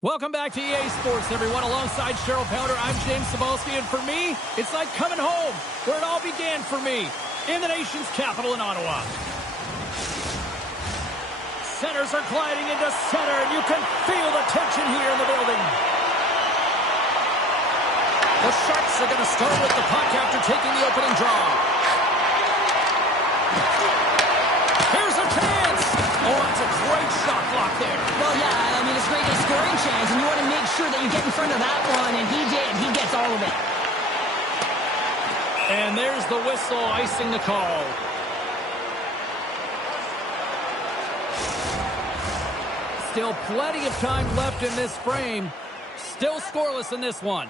Welcome back to EA Sports, everyone. Alongside Cheryl Pounder, I'm James Cebulski, and for me, it's like coming home, where it all began for me, in the nation's capital in Ottawa. Centers are gliding into center, and you can feel the tension here in the building. The Sharks are going to start with the puck after taking the opening draw. Here's a chance! Oh, that's a great shot block there. Well, yeah, I mean, it's great, a scoring chance, and you want to make sure that you get in front of that one, and he did. He gets all of it. And there's the whistle icing the call. Still plenty of time left in this frame. Still scoreless in this one.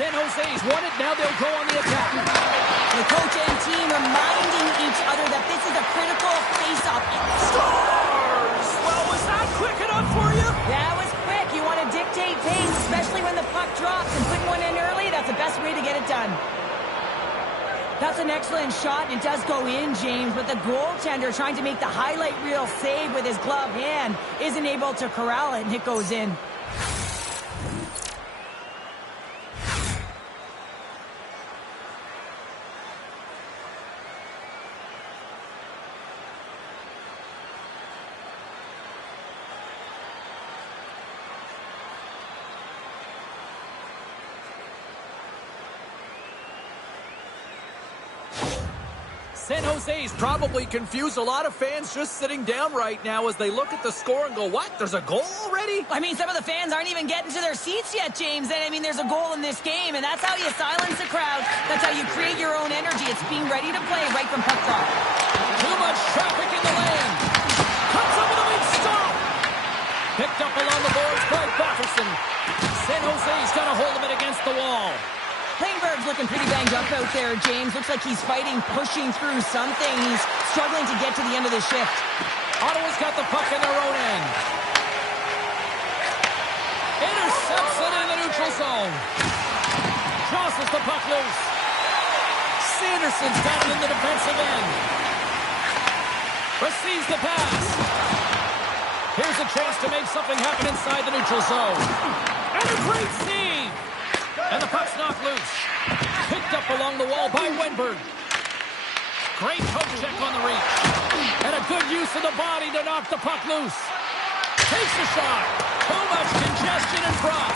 San Jose's won it. Now they'll go on the attack. The coach and team reminding each other that this is a critical face-off. Scores! Well, was that quick enough for you? That was quick. You want to dictate pace, especially when the puck drops, and putting one in early, that's the best way to get it done. That's an excellent shot, and it does go in, James, but the goaltender trying to make the highlight reel save with his glove hand isn't able to corral it, and it goes in. San Jose's probably confused a lot of fans just sitting down right now as they look at the score and go, what? There's a goal already? I mean, some of the fans aren't even getting to their seats yet, James. And I mean, there's a goal in this game, and that's how you silence the crowd. That's how you create your own energy. It's being ready to play right from puck drop. Too much traffic in the lane. Comes up with a big stop. Picked up along the boards by Batterson. San Jose's got a hold of it against the wall. Klingberg's looking pretty banged up out there, James. Looks like he's fighting, pushing through something. He's struggling to get to the end of the shift. Ottawa's got the puck in their own end. Intercepts it in the neutral zone. Tosses the puck loose. Sanderson's got it in the defensive end. Receives the pass. Here's a chance to make something happen inside the neutral zone. And a great save. And the puck's knocked loose. Picked up along the wall by Wenberg. Great poke check on the reach. And a good use of the body to knock the puck loose. Takes a shot. Too much congestion in front.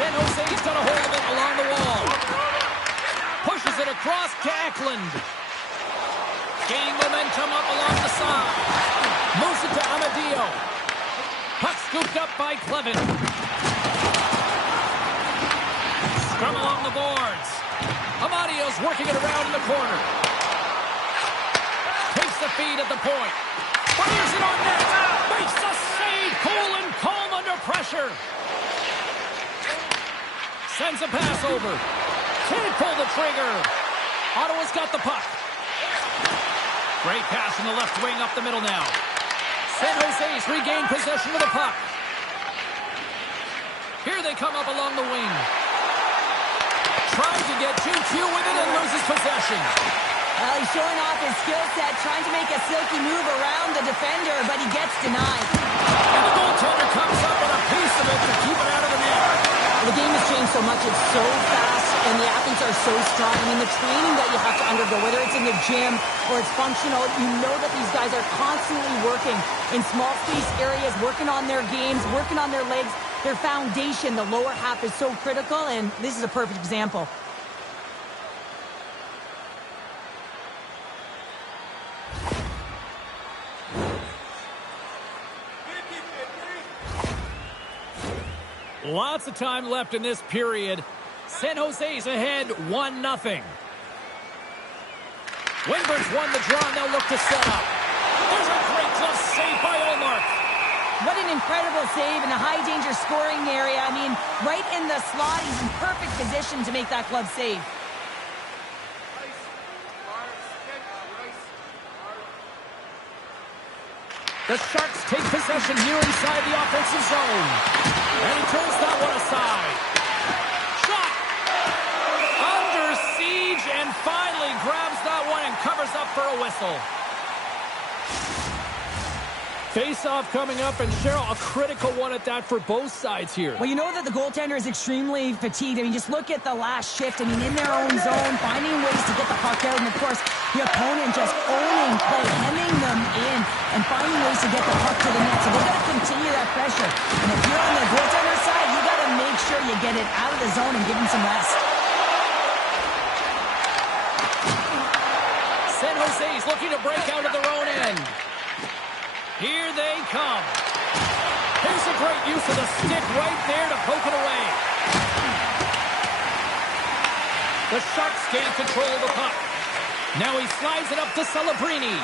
San Jose's got a hold of it along the wall. Pushes it across to Eklund. Gaining momentum up along the side. Moves it to Amadio. Puck scooped up by Clevin. Scrum along the boards. Amadio's working it around in the corner. Takes the feed at the point. Fires it on net. Makes the save. Cool and calm under pressure. Sends a pass over. Can't pull the trigger. Ottawa's got the puck. Great pass in the left wing up the middle now. San Jose's regained possession of the puck. Here they come up along the wing. Tries to get 2-2 with it and loses possession. Well, he's showing off his skill set, trying to make a silky move around the defender, but he gets denied. And the goaltender comes up with a piece of it to keep it out of the net. The game has changed so much. It's so fast, and the athletes are so strong. I mean, the training that you have to undergo, whether it's in the gym or it's functional, you know that these guys are constantly working in small space areas, working on their games, working on their legs. Their foundation, the lower half, is so critical, and this is a perfect example. Lots of time left in this period. San Jose's ahead 1-0. Wenberg's won the draw, and they'll look to set up. There's a great glove save by Ullmark. What an incredible save in a high-danger scoring area. I mean, right in the slot, he's in perfect position to make that glove save. The Sharks take possession here inside the offensive zone. And he turns that one aside. Shot! Under siege and finally grabs that one and covers up for a whistle. Face-off coming up, and Cheryl, a critical one at that for both sides here. Well, you know that the goaltender is extremely fatigued. I mean, just look at the last shift. I mean, in their own zone, finding ways to get the puck out, and of course, the opponent just owning play, hemming them in, and finding ways to get the puck to the net. So they've got to continue that pressure. And if you're on the goaltender side, you got to make sure you get it out of the zone and give him some rest. San Jose's looking to break out of their own end. Here they come. Here's a great use of the stick right there to poke it away. The Sharks gain control of the puck. Now he slides it up to Celebrini.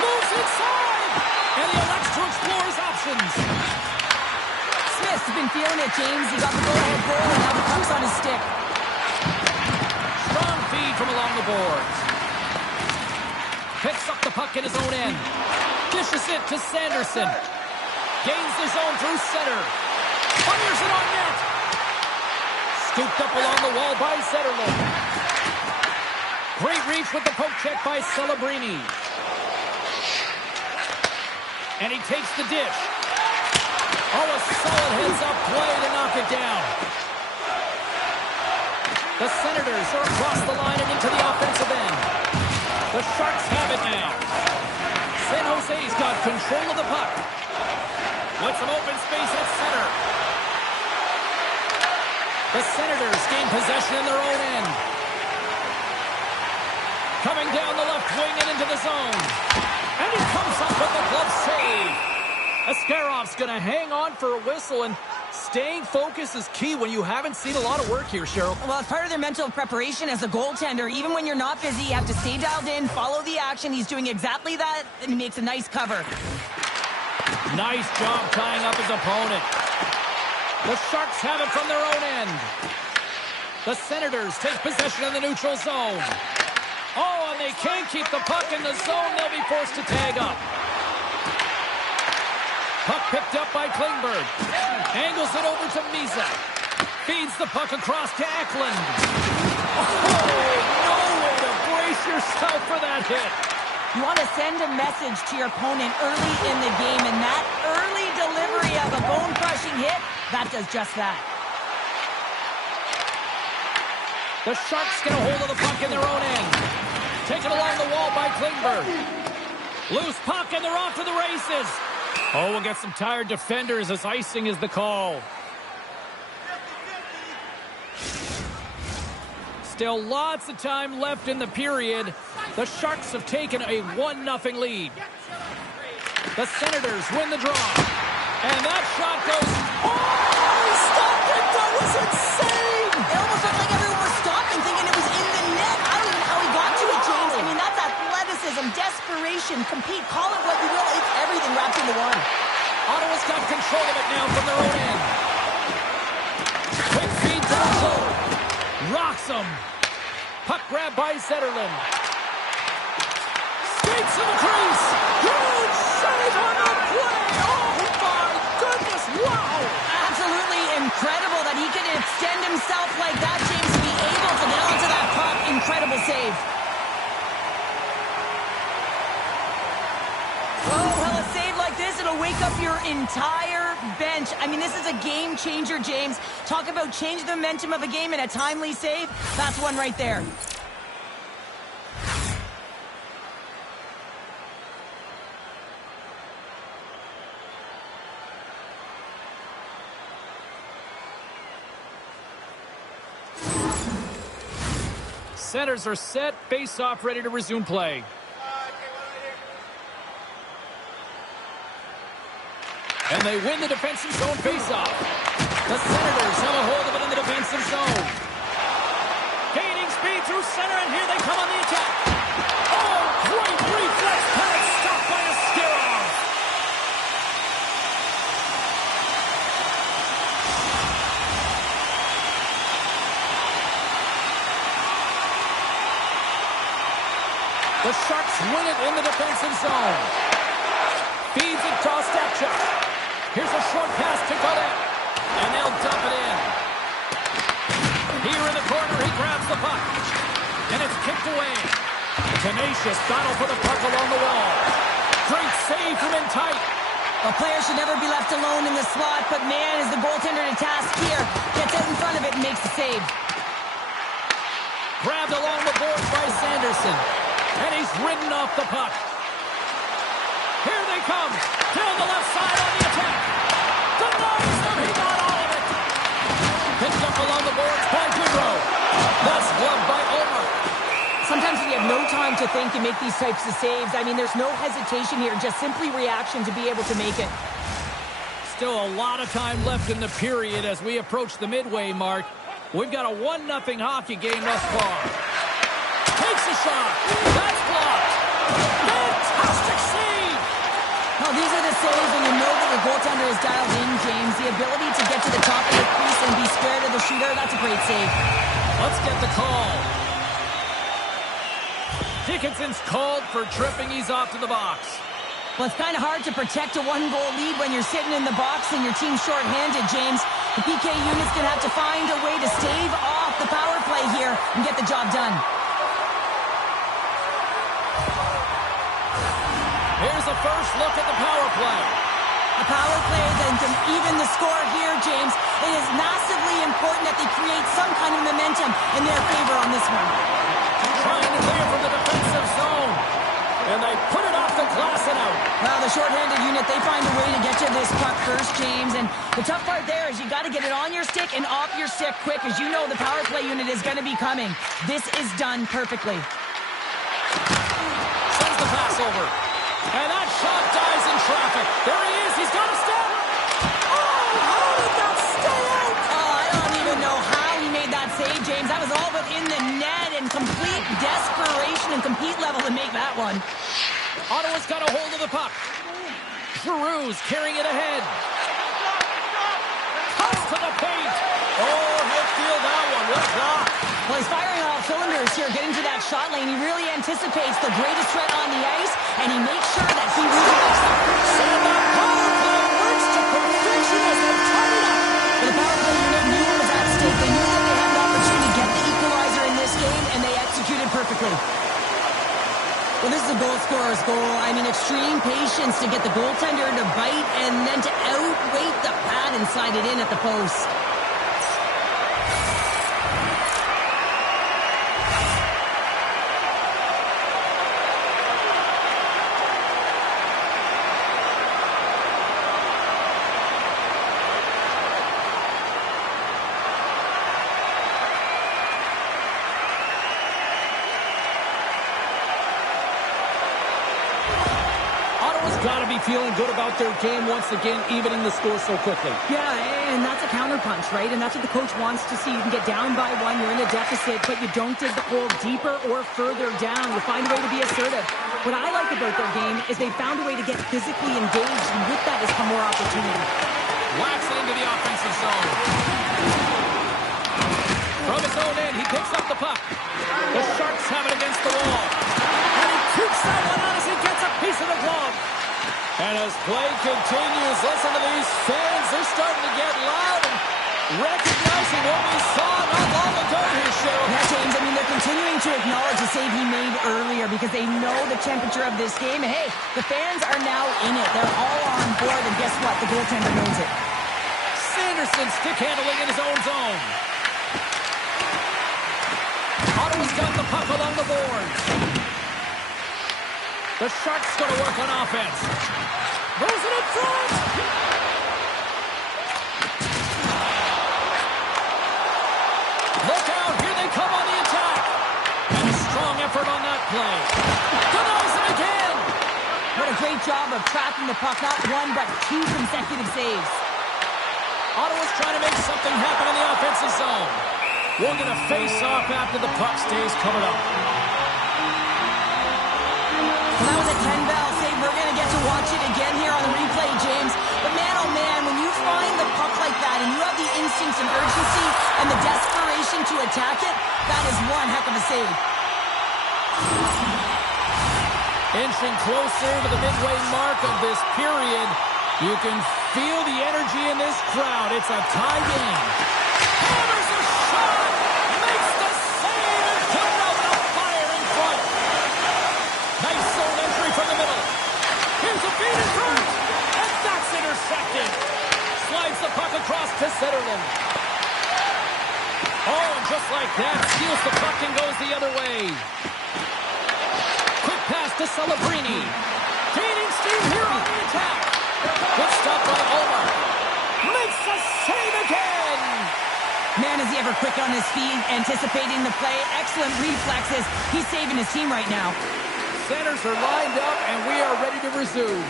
Moves inside! And he elects to explore his options. Smith's been feeling it, James. He got the go-ahead goal, and now the puck's on his stick. Strong feed from along the boards. Picks up the puck in his own end. Dishes it to Sanderson. Gains the zone through center. Fires it on net. Scooped up along the wall by Zetterlund. Great reach with the poke check by Celebrini. And he takes the dish. Oh, a solid heads-up play to knock it down. The Senators are across the line and into the offensive end. The Sharks have it now. San Jose's got control of the puck. With some open space at center. The Senators gain possession in their own end. Coming down the left wing and into the zone. And he comes up with the glove save. Askarov's going to hang on for a whistle, and staying focused is key when you haven't seen a lot of work here, Cheryl. Well, it's part of their mental preparation as a goaltender. Even when you're not busy, you have to stay dialed in, follow the action. He's doing exactly that, and he makes a nice cover. Nice job tying up his opponent. The Sharks have it from their own end. The Senators take possession in the neutral zone. Oh, and they can't keep the puck in the zone. They'll be forced to tag up. Puck picked up by Klingberg. Angles it over to Misa. Feeds the puck across to Eklund. Oh, no way to brace yourself for that hit. You want to send a message to your opponent early in the game, and that early delivery of a bone-crushing hit, that does just that. The Sharks get a hold of the puck in their own end. Taken along the wall by Klingberg. Loose puck, and they're off to the races. Oh, we'll get some tired defenders as icing is the call. Still lots of time left in the period. The Sharks have taken a 1-0 lead. The Senators win the draw. And that shot goes... Oh, he stopped it! That was insane! It almost looked like everyone was stopping, thinking it was in the net. I don't even know how he got to it, James. I mean, that's athleticism, desperation, compete, call it what you will. It's everything wrapped into one. Ottawa's got control of it now from their own end. Quick feed to the zone. Rocks him. Puck grab by Zetterlund. Skates to the crease. Huge save on the play. Oh, my goodness. Wow. Absolutely incredible that he could extend himself like that, James, to be able to get onto that puck. Incredible save. Oh, well, a save like this, it'll wake up your entire bench. I mean, this is a game changer, James. Talk about change the momentum of a game in a timely save. That's one right there. Centers are set. Face-off ready to resume play. And they win the defensive zone face-off. The Senators have a hold of it in the defensive zone. Gaining speed through center, and here they come on the attack. Oh, great reflex pass stopped by Askarov. The Sharks win it in the defensive zone. Feeds it to Ostapchuk. Here's a short pass to Godet. And they'll dump it in. Here in the corner, he grabs the puck. And it's kicked away. Tenacious battle for the puck along the wall. Great save from in tight. A player should never be left alone in the slot, but man, is the goaltender to task here. Gets out in front of it and makes the save. Grabbed along the boards by Sanderson. And he's ridden off the puck. Here they come. Down the left side on the attack. Denies them. He got all of it. Picked up along the boards by Goodrow. That's gloved by Ulmer. Sometimes when you have no time to think, you make these types of saves. I mean, there's no hesitation here, just simply reaction to be able to make it. Still a lot of time left in the period as we approach the midway mark. We've got a 1-0 hockey game thus far. Takes a shot. That's blocked. Fantastic save. Now, these are the saves when you know that your goaltender is dialed in, James. The ability to get to the top of the crease and be square to the shooter, that's a great save. Let's get the call. Dickinson's called for tripping. He's off to the box. Well, it's kind of hard to protect a one-goal lead when you're sitting in the box and your team's short-handed, James. The PK unit's going to have to find a way to stave off the power play here and get the job done. Here's a first look at the power play. A power play that can even the score here, James. It is massively important that they create some kind of momentum in their favor on this one. Trying to clear from the defensive zone. And they put it off the glass and out. Well, the short-handed unit, they find a way to get to this puck first, James. And the tough part there is you got to get it on your stick and off your stick quick, as you know the power play unit is going to be coming. This is done perfectly. Sends the pass over. And that shot dies in traffic. There he is. He's got a step. Oh, how did that stay out? Oh, I don't even know how he made that save, James. That was all within the net and complete desperation and compete level to make that one. Ottawa's got a hold of the puck. Giroux's carrying it ahead. Cuts to the paint. Oh, he'll feel that one. What a block. Well, he's firing on all cylinders here, getting to that shot lane. He really anticipates the greatest threat on the ice, and he makes sure that he redirects them. And the power play works to perfection as they tie it up. But the power play unit knew it was at stake. They knew that they had an opportunity to get the equalizer in this game, and they executed perfectly. Well, this is a goal scorer's goal. I mean, extreme patience to get the goaltender to bite and then to outweight the pad and slide it in at the post. Got to be feeling good about their game once again, evening the score so quickly. Yeah, and that's a counterpunch, right? And that's what the coach wants to see. You can get down by one, you're in a deficit, but you don't dig the hole deeper or further down. You find a way to be assertive. What I like about their game is they found a way to get physically engaged, and with that has come more opportunity. Whacks it into the offensive zone. From his own end, he picks up the puck. The Sharks have it against the wall. And he keeps that one out as he gets a piece of the glove. And as play continues, listen to these fans. They're starting to get loud and recognizing what we saw not long ago here, Cheryl. Yeah, James, I mean, they're continuing to acknowledge the save he made earlier because they know the temperature of this game. And hey, the fans are now in it. They're all on board, and guess what? The goaltender knows it. Sanderson stick handling in his own zone. Ottawa's got the puck along the boards. The Sharks going to work on offense. Throws it in front. Look out. Here they come on the attack. And a strong effort on that play. Denies it again. What a great job of tracking the puck. Not one, but two consecutive saves. Ottawa's trying to make something happen in the offensive zone. We're going to face off after the puck stays covered up. Well, that was a 10-bell save. We're going to get to watch it again here on the replay, James. But man, oh man, when you find the puck like that and you have the instincts and urgency and the desperation to attack it, that is one heck of a save. Inching closer to the midway mark of this period. You can feel the energy in this crowd. It's a tie game. Hammers a shot! Makes the save and put out the fire in front. Nice zone entry from the middle. goes the other way. Quick pass to Celebrini. Gaining steam here on the attack. Good stop by Omar. Makes a save again. Man, is he ever quick on his feet, anticipating the play. Excellent reflexes. He's saving his team right now. Centers are lined up, and we are ready to resume.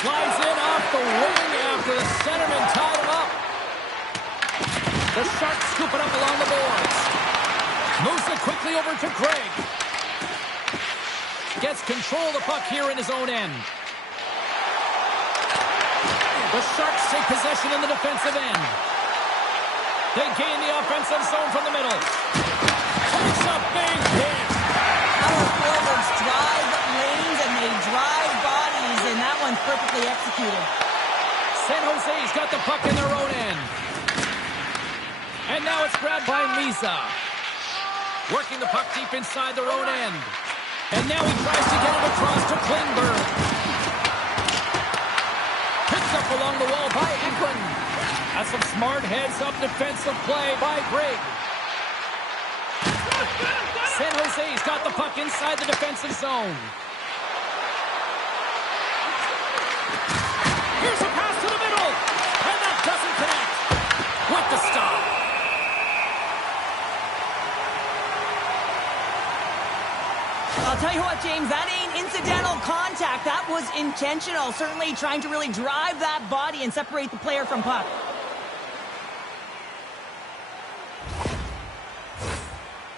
Slides in off the wing after the centerman tied him up. The Sharks scoop it up along the boards. Moves it quickly over to Craig. Gets control of the puck here in his own end. The Sharks take possession in the defensive end. They gain the offensive zone from the middle. Takes a big hit. Our forwards drive lanes and they drive bodies, and that one's perfectly executed. San Jose's got the puck in their own end. And now it's grabbed by Lisa. Working the puck deep inside their own end. And now he tries to get it across to Klingberg. Picked up along the wall by Eklund. That's some smart heads-up defensive play by Grigg. San Jose's got the puck inside the defensive zone. Here's a pass to the middle. And that doesn't connect. With the stop. I'll tell you what, James, that ain't incidental contact. That was intentional. Certainly trying to really drive that body and separate the player from puck.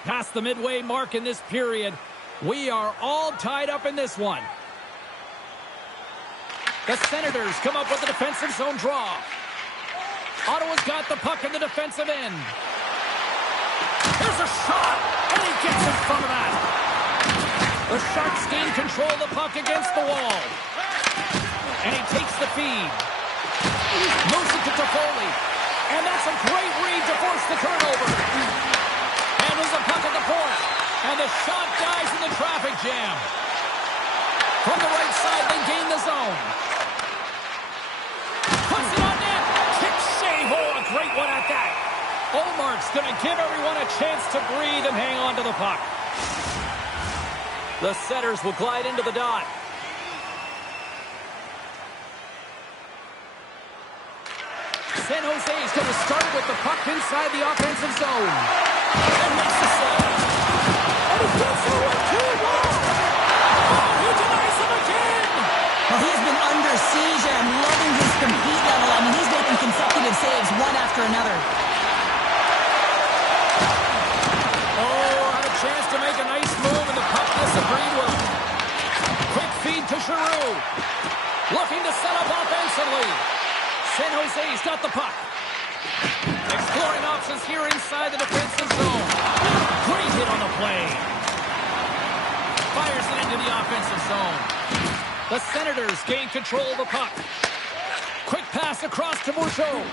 Past the midway mark in this period, we are all tied up in this one. The Senators come up with a defensive zone draw. Ottawa's got the puck in the defensive end. Here's a shot, and he gets in front of that. The Sharks gain control of the puck against the wall. And he takes the feed. Moves it to Toffoli. And that's a great read to force the turnover. Handles the puck at the point. And the shot dies in the traffic jam. From the right side, they gain the zone. Puts it on net. Kick save. Oh, a great one at that. Olmark's going to give everyone a chance to breathe and hang on to the puck. The Setters will glide into the dot. San Jose's going to start with the puck inside the offensive zone. And makes the save. And he gets it with 2-1. Oh, he denies him again. Well, he's been under siege, and I'm loving his compete level. I mean, he's making consecutive saves one after another. Chance to make a nice move, and the puck disagreed with him. Quick feed to Giroux. Looking to set up offensively. San Jose's got the puck. Exploring options here inside the defensive zone. Great hit on the play. Fires it into the offensive zone. The Senators gain control of the puck. Quick pass across to Bourgeau.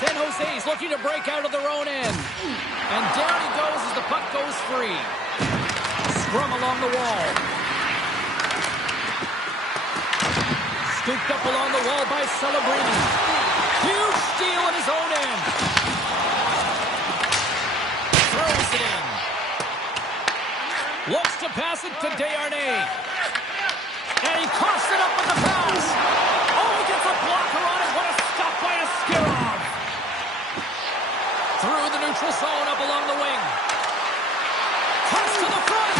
San Jose's looking to break out of their own end. And down he goes as the puck goes free. Scrum along the wall. Scooped up along the wall by Celebrini. Huge steal in his own end. Throws it in. Looks to pass it to Desharnais. And he coughs it up with the pass. Oh, he gets a blocker on it. What a stop by a Skirov. Through the neutral zone, up along the wing. Toss to the front.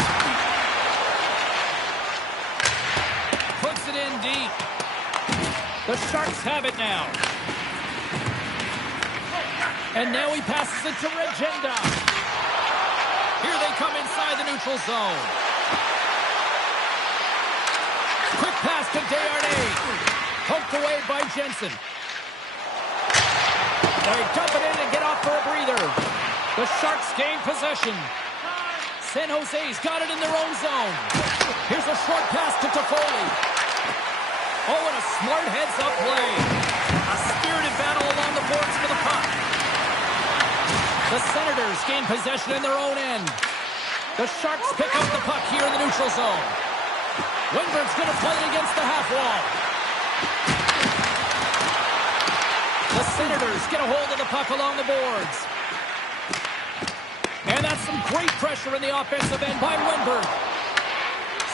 Puts it in deep. The Sharks have it now. And now he passes it to Regenda. Here they come inside the neutral zone. Quick pass to Desharnais. Poked away by Jensen. They dump it in and get off for a breather. The Sharks gain possession. San Jose's got it in their own zone. Here's a short pass to Toffoli. Oh, and a smart heads-up play. A spirited battle along the boards for the puck. The Senators gain possession in their own end. The Sharks pick up the puck here in the neutral zone. Wingberg's going to play it against the half wall. The Senators get a hold of the puck along the boards. And that's some great pressure in the offensive end by Wenberg.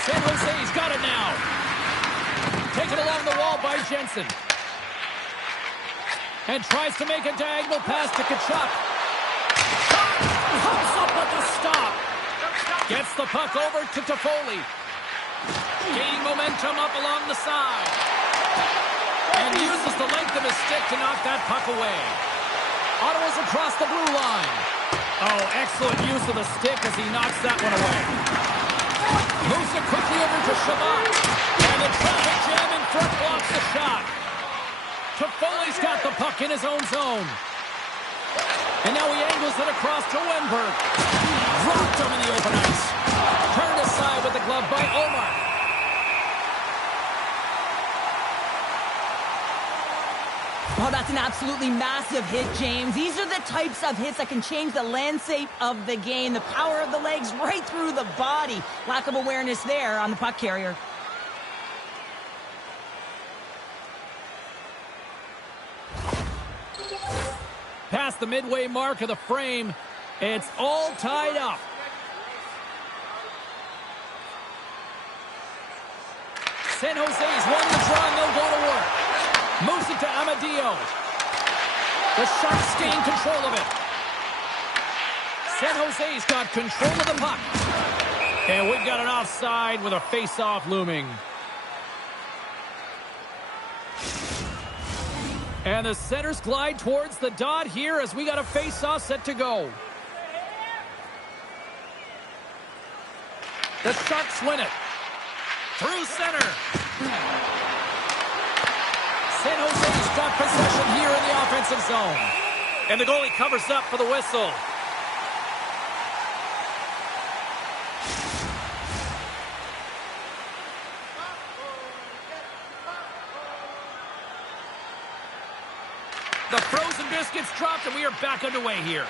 San Jose's got it now. Taken along the wall by Jensen. And tries to make a diagonal pass to Tkachuk. Comes up with the stop. Gets the puck over to Toffoli. Gaining momentum up along the side. And uses the length of his stick to knock that puck away. Ottawa's across the blue line. Oh, excellent use of the stick as he knocks that one away. Moves it quickly over to Shabbat. And the traffic jam in front blocks the shot. Toffoli's got the puck in his own zone. And now he angles it across to Wenberg. Dropped him in the open ice. Turned aside with the glove by Omar. Oh, that's an absolutely massive hit, James. These are the types of hits that can change the landscape of the game. The power of the legs right through the body. Lack of awareness there on the puck carrier. Past the midway mark of the frame, it's all tied up. San Jose's won the draw and they'll go to work. Moves it to Amadio. The Sharks gain control of it. San Jose's got control of the puck. And we've got an offside with a face-off looming. And the Senators glide towards the dot here as we got a face-off set to go. The Sharks win it. Through center. San Jose's got possession here in the offensive zone. And the goalie covers up for the whistle. The frozen biscuits dropped and we are back underway here.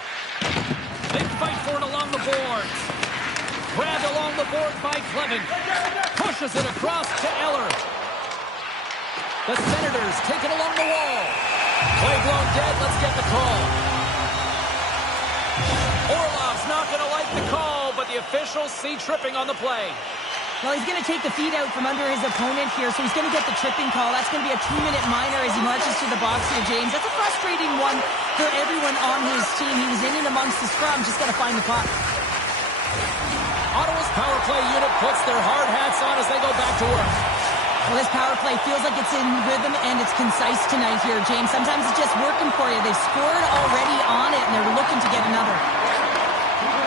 Big fight for it along the boards. Grabbed along the board by Clement. Pushes it across to Eller. The Senators take it along the wall. Play blown dead. Let's get the call. Orlov's not going to like the call, but the officials see tripping on the play. Well, he's going to take the feet out from under his opponent here, so he's going to get the tripping call. That's going to be a 2-minute minor as he marches to the box here, James. That's a frustrating one for everyone on his team. He was in and amongst the scrum, just got to find the puck. Ottawa's power play unit puts their hard hats on as they go back to work. Well, this power play feels like it's in rhythm and it's concise tonight here, James. Sometimes it's just working for you. They've scored already on it, and they're looking to get another.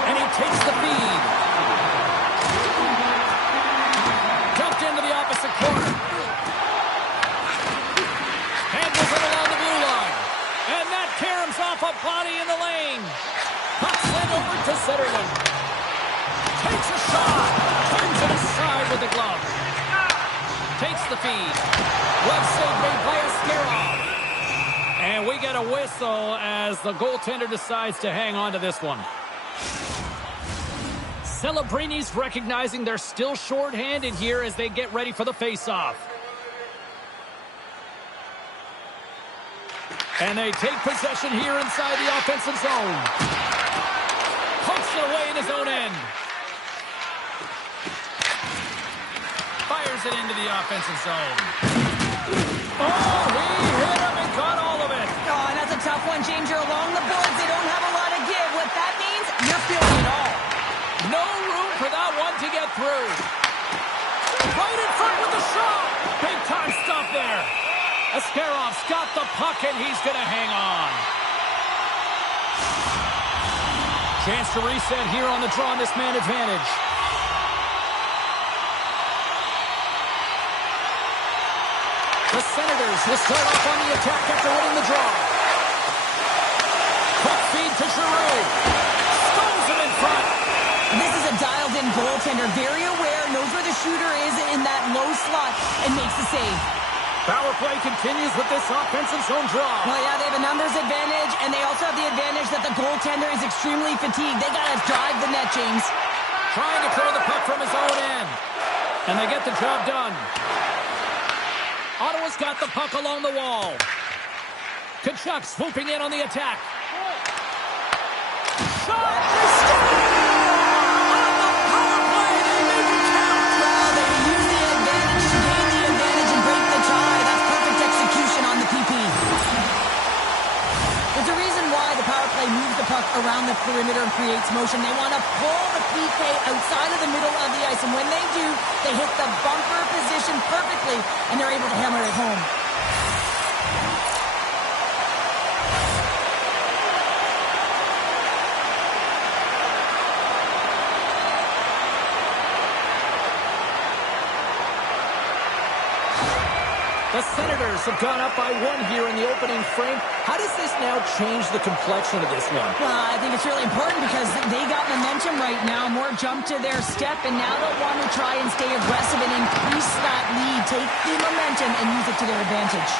And he takes the feed. Dumped into the opposite corner. Handles it along the blue line. And that caroms off a body in the lane. Puck sent over to Zetterlund. Takes a shot. Turns it aside with the glove. Takes the feed. Glove save made by Askarov. And we get a whistle as the goaltender decides to hang on to this one. Celebrini's recognizing they're still short-handed here as they get ready for the face-off. And they take possession here inside the offensive zone. Pokes it away in his own end. Fires it into the offensive zone. Oh, he hit him and caught all of it. Oh, and that's a tough one, James. You're along the boards. They don't have a lot of give. What that means, you're feeling it all. No room for that one to get through. Right in front with the shot. Big time stop there. Askarov's got the puck and he's going to hang on. Chance to reset here on the draw on this man advantage. The Senators will start off on the attack after winning the draw. Quick feed to Giroux. Stones him in front. This is a dialed-in goaltender. Very aware, knows where the shooter is in that low slot, and makes the save. Power play continues with this offensive zone draw. Well, yeah, they have a numbers advantage, and they also have the advantage that the goaltender is extremely fatigued. They got to drive the net, James. Trying to clear the puck from his own end. And they get the job done. Ottawa's got the puck along the wall. Kachuk swooping in on the attack. Shot! On the power play, they make it count! Well, they use the advantage to gain the advantage and break the tie. That's perfect execution on the PP. There's a reason why the power play moves the puck around the perimeter and creates motion. They want to pull the PK outside of the middle of the ice, and when they do, they hit the bumper position perfectly, and they're able to hammer it home. The Senators have gone up by 1 here in the opening frame. How does this now change the complexion of this one? I think it's really important because they got momentum right now. More jump to their step, and now they'll want to try and stay aggressive and increase that lead, take the momentum, and use it to their advantage.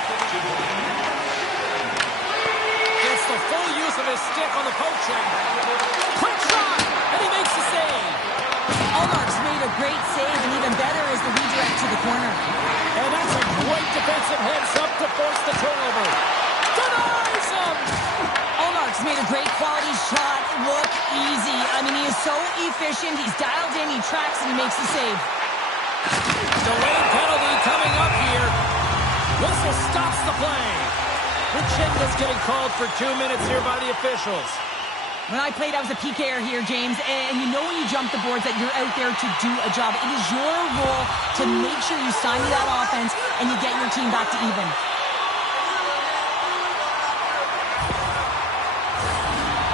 Gets the full use of his stick on the poke check. Quick shot, and he makes the save. Allmark's made a great save, and even better is the redirect to the corner. And that's a great defensive heads-up to force the turnover. Denies him! Allmark's made a great quality shot look easy. I mean, he is so efficient. He's dialed in, he tracks, and he makes the save. Delayed penalty coming up here. Whistle stops the play. Richenda's getting called for 2 minutes here by the officials. When I played, I was a PKer here, James, and you know when you jump the boards that you're out there to do a job. It is your role to make sure you stymie that offense and you get your team back to even.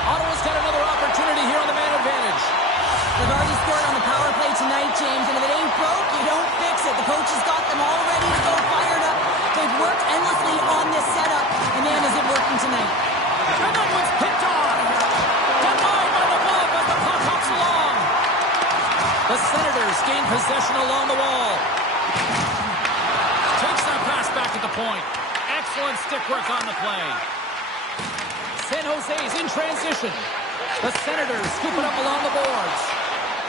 Ottawa's got another opportunity here on the man advantage. They've already scored on the power play tonight, James, and if it ain't broke, you don't fix it. The coach has got them all ready to go, fired up. They've worked endlessly on this setup, and man, is it working tonight. And that one's picked off. Denied by the glove as the puck hops along. The Senators gain possession along the wall. Takes that pass back at the point. Excellent stick work on the play. San Jose's in transition. The Senators scoop it up along the boards.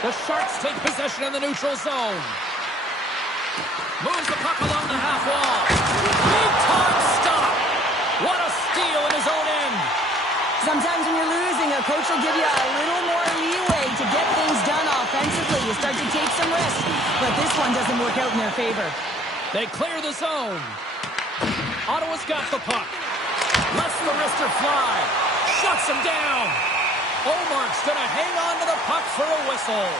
The Sharks take possession in the neutral zone. Moves the puck along the half wall. Big time stop. What a steal in his own end. Sometimes when you're losing, a coach will give you a little more leeway to get things done offensively. You start to take some risks, but this one doesn't work out in their favor. They clear the zone. Ottawa's got the puck. Lets the wrister fly. Shuts him down. Allmark's going to hang on to the puck for a whistle.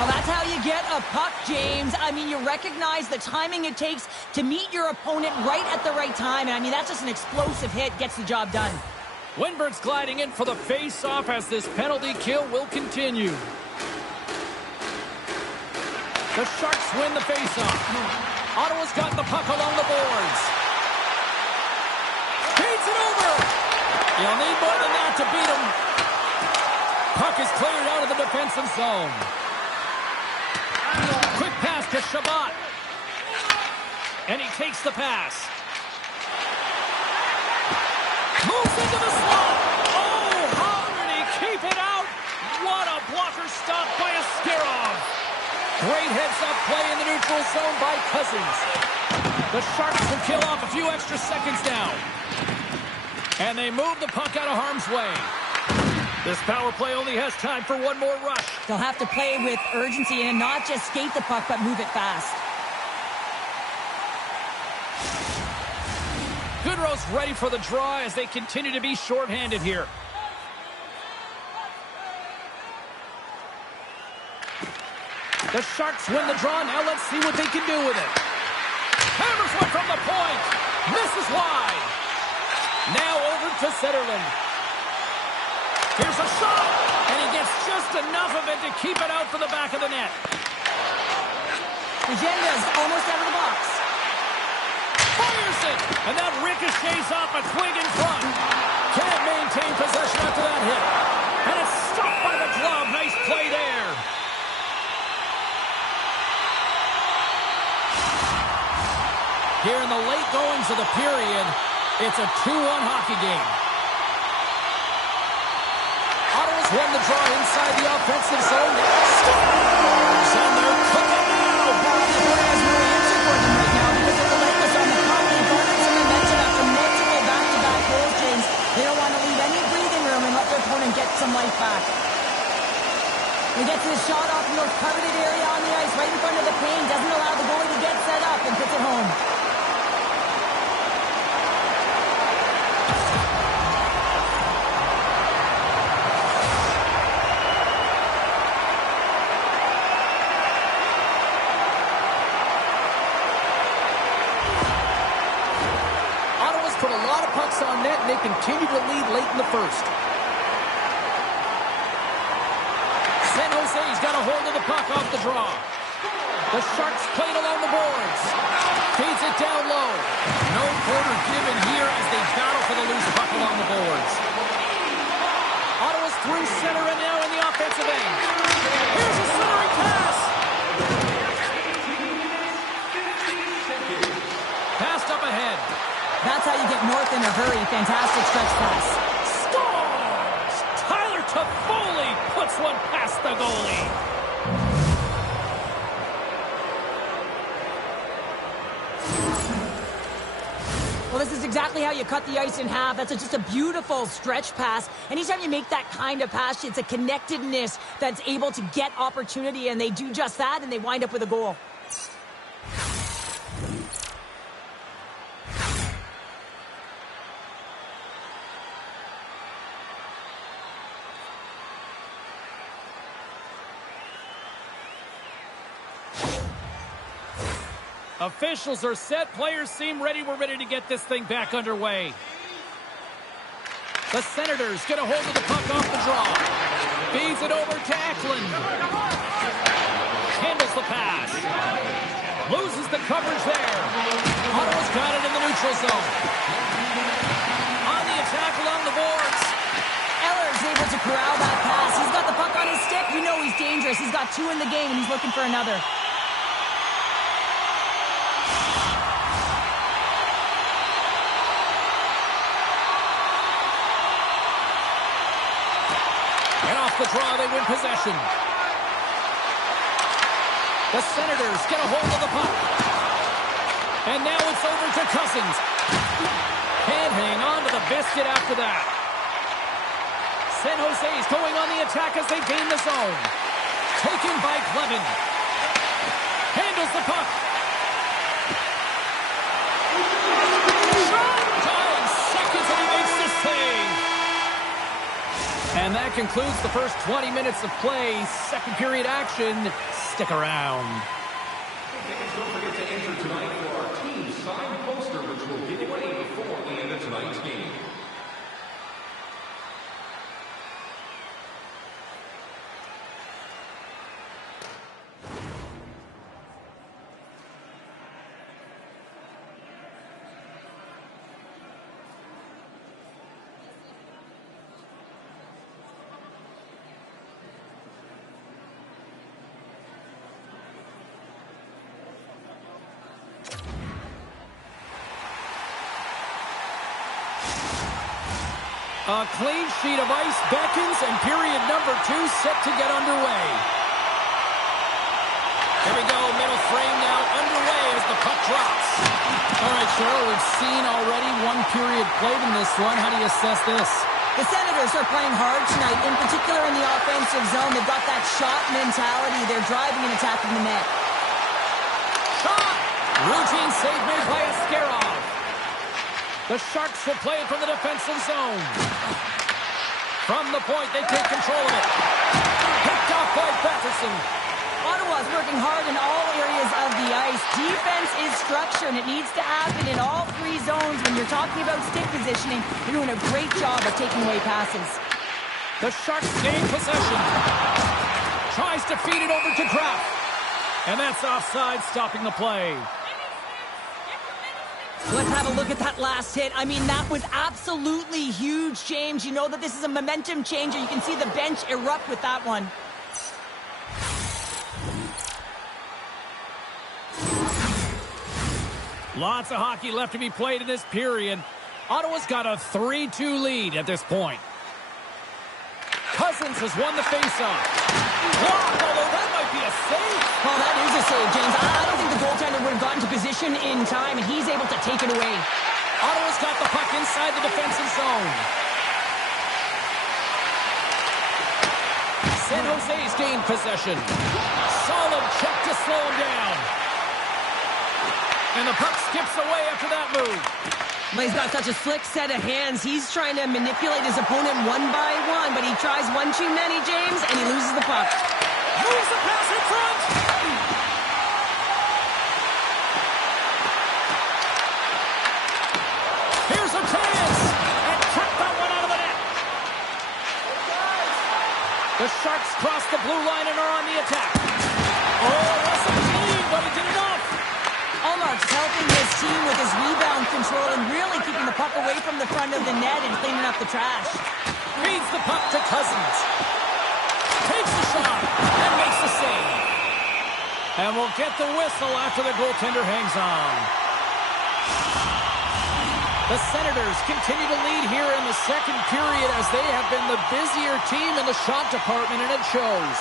Well, that's how you get a puck, James. I mean, you recognize the timing it takes to meet your opponent right at the right time. And I mean, that's just an explosive hit. Gets the job done. Winberg's gliding in for the face-off as this penalty kill will continue. The Sharks win the face-off. Ottawa's got the puck along the boards. Feeds it over. You'll need more than that to beat him. Puck is cleared out of the defensive zone. Quick pass to Shabbat. And he takes the pass. Moves into the slot. Oh, how did he keep it out? What a blocker stop by Askarov. Great heads-up play in the neutral zone by Cousins. The Sharks will kill off a few extra seconds now. And they move the puck out of harm's way. This power play only has time for one more rush. They'll have to play with urgency and not just skate the puck, but move it fast. Goodrow's ready for the draw as they continue to be shorthanded here. The Sharks win the draw. Now let's see what they can do with it. Hammers one from the point. Misses wide. Now over to Zetterlund. Here's a shot. And he gets just enough of it to keep it out for the back of the net. Regenda's almost out of the box. Fires it. And that ricochets off a twig in front. Can't maintain possession after that hit. And it's stopped by the glove. Nice play there. Here in the late goings of the period, it's a 2-1 hockey game. Ottawa's won the draw inside the offensive zone. Scores! And they're cooking now. There's no answer for them right now because they're relentless on the puck. They've garnered some momentum after multiple some life back. He gets his shot off in the most coveted area on the ice, right in front of the paint. Doesn't allow the goalie to get set up and puts it home. Ottawa's put a lot of pucks on net, and they continue to lead late in the first. San Jose's got a hold of the puck off the draw. The Sharks played along the boards. Feeds it down low. No quarter given here as they battle for the loose puck along the boards. Ottawa's through center and now in the offensive end. Here's a centering pass. Passed up ahead. That's how you get north in a hurry. Fantastic stretch pass. Scores! Tyler Toffoli puts one past the goalie. Well, this is exactly how you cut the ice in half. That's just a beautiful stretch pass. Anytime you make that kind of pass, it's a connectedness that's able to get opportunity, and they do just that, and they wind up with a goal. Officials are set. Players seem ready. We're ready to get this thing back underway. The Senators get a hold of the puck off the draw. Feeds it over to Eklund. Handles the pass. Loses the coverage there. Ottawa's got it in the neutral zone. On the attack along the boards. Eller's able to corral that pass. He's got the puck on his stick. You know he's dangerous. He's got two in the game, and he's looking for another. The draw, they win possession. The Senators get a hold of the puck. And now it's over to Cousins. Can't hang on to the biscuit after that. San Jose's going on the attack as they gain the zone. Taken by Clevin. Handles the puck. Shot! Time seconds and he makes the save. And that concludes the first 20 minutes of play. Second period action. Stick around. Don't forget to enter tonight for our team signed poster, which will give away before the end of tonight's game. A clean sheet of ice beckons, and period number 2 set to get underway. Here we go, middle frame now underway as the puck drops. All right, Cheryl, we've seen already one period played in this one. How do you assess this? The Senators are playing hard tonight, in particular in the offensive zone. They've got that shot mentality. They're driving and attacking the net. Shot! Routine save made by Askarov. The Sharks will play it from the defensive zone. From the point, they take control of it. Picked off by Batterson. Ottawa's working hard in all areas of the ice. Defense is structure, and it needs to happen in all three zones. When you're talking about stick positioning, they're doing a great job of taking away passes. The Sharks gain possession. Tries to feed it over to Kraft. And that's offside, stopping the play. Let's have a look at that last hit. I mean, that was absolutely huge, James. You know that this is a momentum changer. You can see the bench erupt with that one. Lots of hockey left to be played in this period. Ottawa's got a 3-2 lead at this point. Cousins has won the faceoff. Blocked, although that might be a save. Oh, that is a save, James. I don't think the goaltender would have gotten to position in time, and he's able to take it away. Ottawa's got the puck inside the defensive zone. San Jose's gained possession. Solid check to slow him down. And the puck skips away after that move. Well, he's got such a slick set of hands. He's trying to manipulate his opponent one by one, but he tries one too many, James, and he loses the puck. Moves the pass in front. Here's a chance. And kept that one out of the net. The Sharks cross the blue line and are on the attack. Oh, that's a clean, but he did enough. Allmark's helping his team with his rebound control and really keeping the puck away from the front of the net and cleaning up the trash. Feeds the puck to Cousins. Takes the shot and makes the save. And we'll get the whistle after the goaltender hangs on. The Senators continue to lead here in the second period as they have been the busier team in the shot department, and it shows.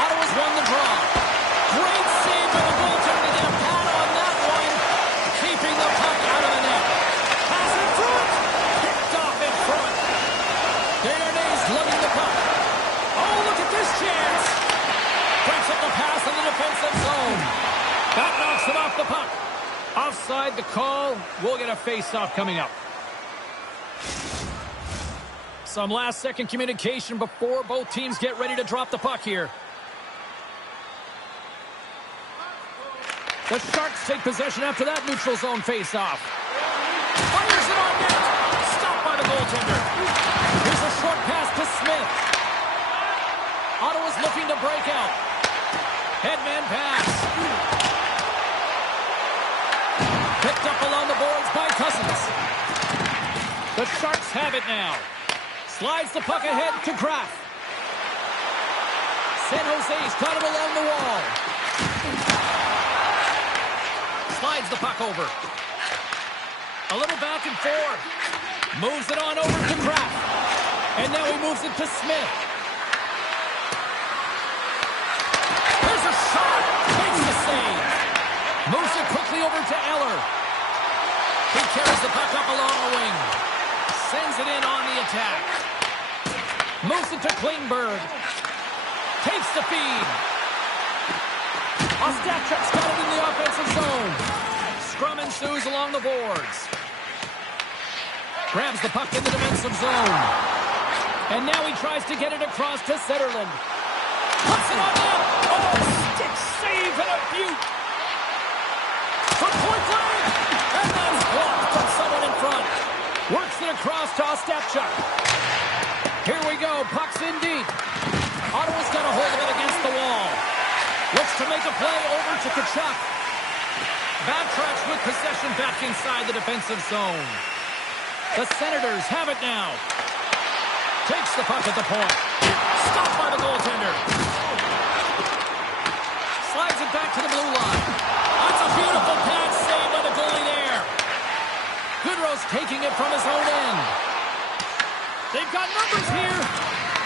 Ottawa's won the draw. Great save by the goaltender to get a pad on that one. Keeping the puck out of the net. Pass in front. Picked off in front. Desharnais lugging the puck. Oh, look at this chance. Breaks up the pass in the defensive zone. That knocks him off the puck. Offside the call. We'll get a face-off coming up. Some last-second communication before both teams get ready to drop the puck here. The Sharks take possession after that neutral zone face-off. Fires it on net. Stopped by the goaltender. Here's a short pass to Smith. Ottawa's looking to break out. Headman pass. Picked up along the boards by Cousins. The Sharks have it now. Slides the puck ahead to Graf. San Jose's got it along the wall. Slides the puck over. A little back and forth. Moves it on over to Graf. And now he moves it to Smith. There's a shot. Makes the save. Moves it quickly over to Eller. He carries the puck up along the wing. Sends it in on the attack. Moves it to Klingberg. Takes the feed. Ostapchuk's got it in the offensive zone. Scrum ensues along the boards. Grabs the puck in the defensive zone. And now he tries to get it across to Zetterlund. Puts it on net. Oh, stick save and a beaut. From point blank. And that's blocked from someone in front. Works it across to Ostapchuk. Here we go. Puck's in deep. Ottawa's got a hold of it against the wall. Looks to make a play over to Tkachuk. Backtracks with possession back inside the defensive zone. The Senators have it now. Takes the puck at the point. Stopped by the goaltender. Slides it back to the blue line. That's a beautiful pass save by the goalie there. Goodrow's taking it from his own end. They've got numbers here.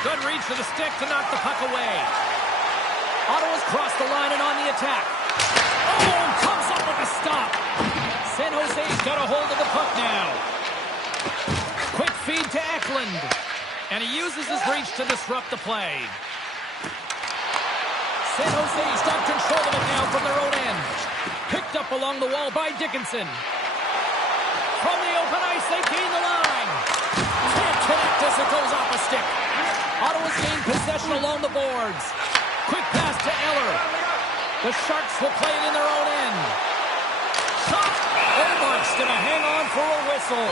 Good reach to the stick to knock the puck away. Ottawa's crossed the line and on the attack. Oh, comes up with a stop. San Jose's got a hold of the puck now. Quick feed to Eklund. And he uses his reach to disrupt the play. San Jose's got control of it now from their own end. Picked up along the wall by Dickinson. From the open ice, they gain the line. Can't connect as it goes off a stick. Ottawa's gained possession along the boards. Quick pass to Eller. The Sharks will play it in their own end. Shot! Allmark's going to hang on for a whistle.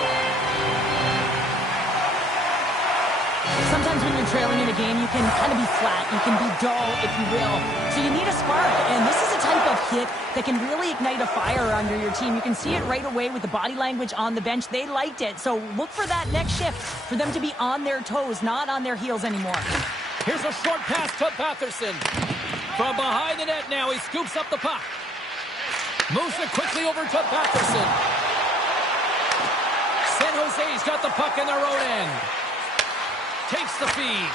Sometimes when you're trailing in a game, you can kind of be flat. You can be dull, if you will. So you need a spark. And this is a type of hit that can really ignite a fire under your team. You can see it right away with the body language on the bench. They liked it. So look for that next shift, for them to be on their toes, not on their heels anymore. Here's a short pass to Batherson. From behind the net now, he scoops up the puck. Moves it quickly over to Batherson. San Jose's got the puck in their own end. Takes the feed.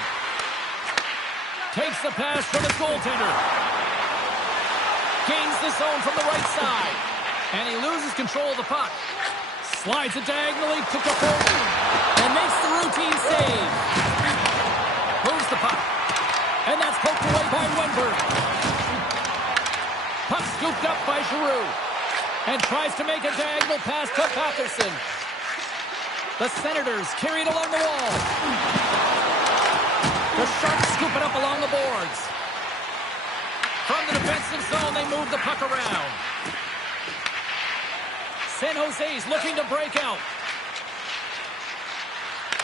Takes the pass from his goaltender. Gains the zone from the right side. And he loses control of the puck. Slides it diagonally to Toffoli. And makes the routine save. Moves Giroux. And tries to make a diagonal pass to Patterson. The Senators carry it along the wall. The Sharks scoop it up along the boards. From the defensive zone, they move the puck around. San Jose's looking to break out.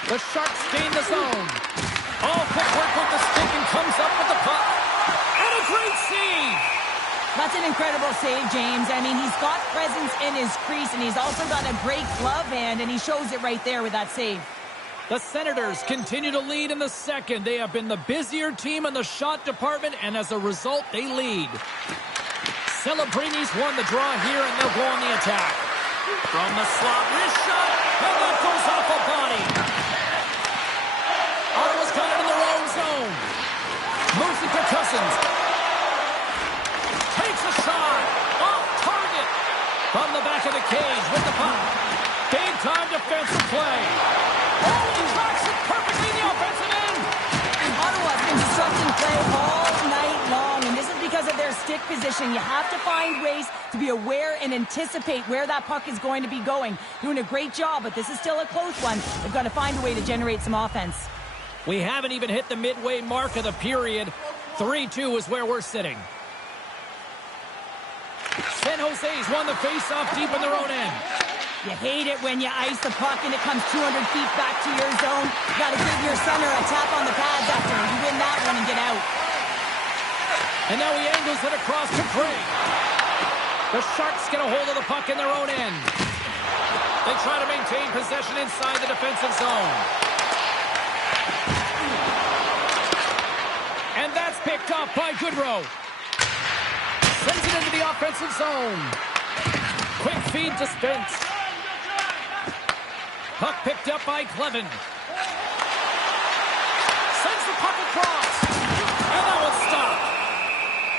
The Sharks gain the zone. Oh, quick work with the stick and comes up with the puck. And a great save! That's an incredible save, James. I mean, he's got presence in his crease, and he's also got a great glove hand, and he shows it right there with that save. The Senators continue to lead in the second. They have been the busier team in the shot department, and as a result, they lead. Celebrini's won the draw here, and they'll go on the attack. From the slot, wrist shot, and that goes off a body. Ottawa's got it in their own zone. Moves it to Cousins. Takes a shot. Off target. From the back of the cage with the puck. Big time defensive play. Oh, he tracks it perfectly in the offensive end. Ottawa's been disrupting play all night long, and this is because of their stick position. You have to find ways to be aware and anticipate where that puck is going to be going. Doing a great job, but this is still a close one. They've got to find a way to generate some offense. We haven't even hit the midway mark of the period. 3-2 is where we're sitting. San Jose's won the face-off deep in their own end. You hate it when you ice the puck and it comes 200 feet back to your zone. You got to give your center a tap on the pads after you win that one and get out. And now he angles it across to Craig. The Sharks get a hold of the puck in their own end. They try to maintain possession inside the defensive zone. And that's picked up by Goodrow. Sends it into the offensive zone. Quick feed to Spence. Puck picked up by Clevin. Sends the puck across. And that one's stopped.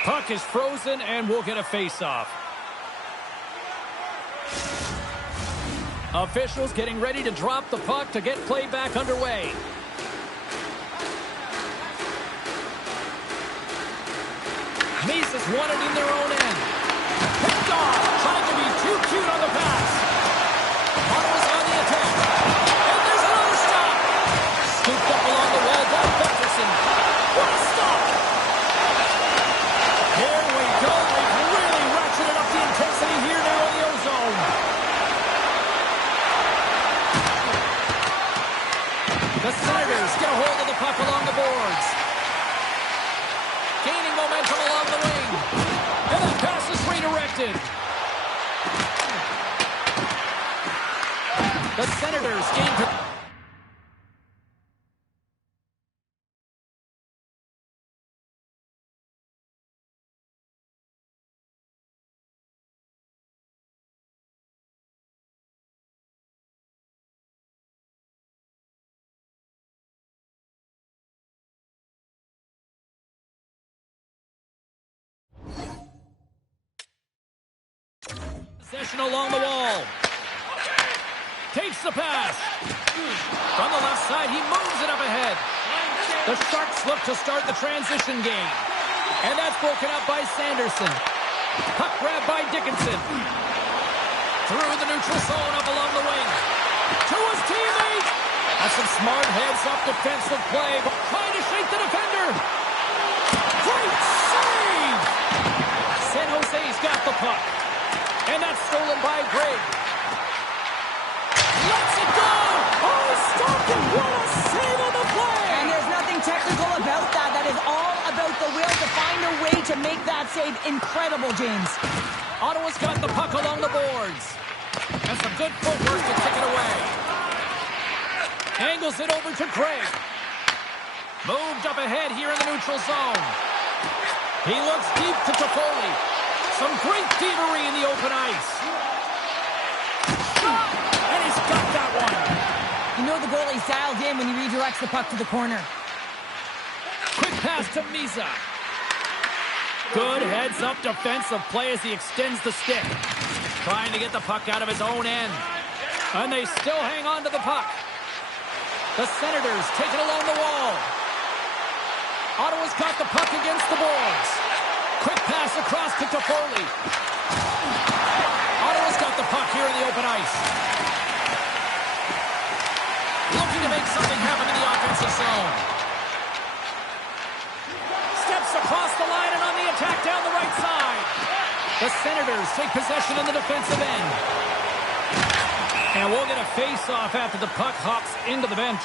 Puck is frozen and we'll get a face-off. Officials getting ready to drop the puck to get play back underway. Mises won it in their own end. Picked off, trying to be too cute on the pass. Ottawa's on the attack. And there's another stop. Scooped up along the wall by Pettersson. What a stop. Here we go. They've really ratcheted up the intensity here now in the O-zone. The Senators get a hold of the puck along the boards. Gaining momentum along the wing. And that pass is redirected. The Senators gain... Possession along the wall. Takes the pass. From the left side, he moves it up ahead. The Sharks look to start the transition game. And that's broken up by Sanderson. Puck grab by Dickinson. Through the neutral zone up along the wing. To his teammate. That's some smart heads-up defensive play, but trying to shake the defender. Great save! San Jose's got the puck. And that's stolen by Greg. Lets it go! Oh, stopped it! What a save on the play! And there's nothing technical about that. That is all about the will to find a way to make that save. Incredible, James. Ottawa's got the puck along the boards. And some good footwork to kick it away. Angles it over to Craig. Moved up ahead here in the neutral zone. He looks deep to Toffoli. Some great thievery in the open ice. Shot! And he's got that one. You know the goalie's dialed in when he redirects the puck to the corner. Quick pass to Misa. Good heads-up defensive play as he extends the stick. Trying to get the puck out of his own end. And they still hang on to the puck. The Senators take it along the wall. Ottawa's got the puck against the boards. Quick pass across to Toffoli. puck here in the open ice. Looking to make something happen in the offensive zone. Steps across the line and on the attack down the right side. The Senators take possession in the defensive end. And we'll get a face-off after the puck hops into the bench.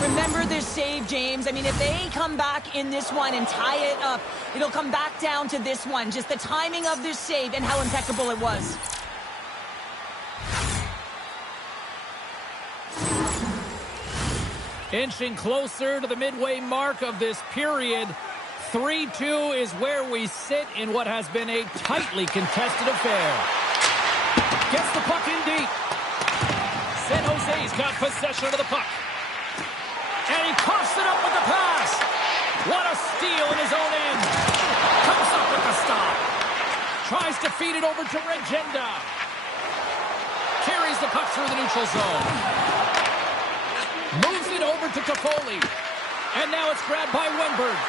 Remember this save, James. I mean, if they come back in this one and tie it up, it'll come back down to this one. Just the timing of this save and how impeccable it was. Inching closer to the midway mark of this period. 3-2 is where we sit in what has been a tightly contested affair. Gets the puck in deep. San Jose's got possession of the puck. And he coughs it up with the pass. What a steal in his own end. Comes up with the stop. Tries to feed it over to Regenda. Carries the puck through the neutral zone. Moves it over to Toffoli. And now it's grabbed by Wenberg.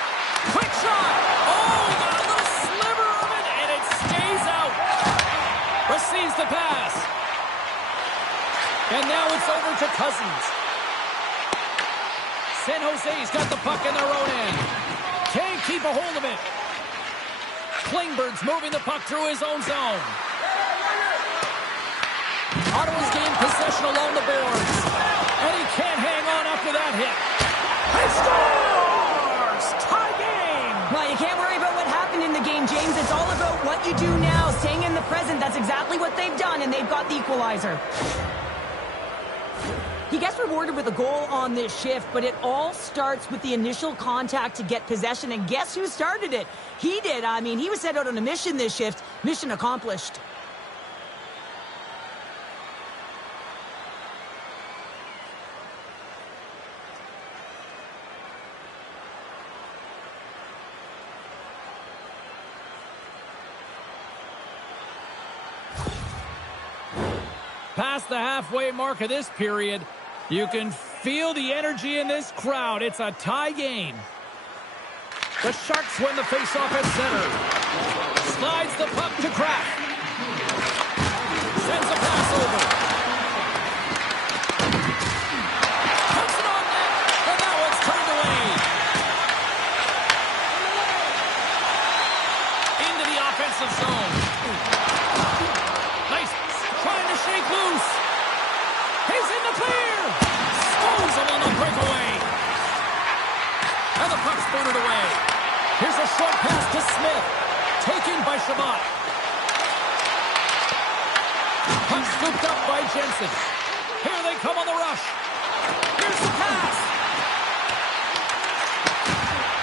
Quick shot! Oh, he got a little sliver of it, and it stays out. Receives the pass. And now it's over to Cousins. San Jose's got the puck in their own end. Can't keep a hold of it. Klingberg's moving the puck through his own zone. Ottawa's gained possession along the boards. And he can't hang on after that hit. He scores! Tie game! Well, you can't worry about what happened in the game, James. It's all about what you do now, staying in the present. That's exactly what they've done, and they've got the equalizer. He gets rewarded with a goal on this shift, but it all starts with the initial contact to get possession, and guess who started it? He did. I mean, he was sent out on a mission this shift. Mission accomplished. Past the halfway mark of this period, you can feel the energy in this crowd. It's a tie game. The Sharks win the faceoff at center. Slides the puck to Kraft. Sends a pass over. Puts it on net, and now it's turned away. Into the offensive zone. Nice. Trying to shake loose. He's in the clear. Stones him on the breakaway. And the puck's booted away. Here's a short pass to Smith. Taken by Shabbat. Puck scooped up by Jensen. Here they come on the rush. Here's the pass.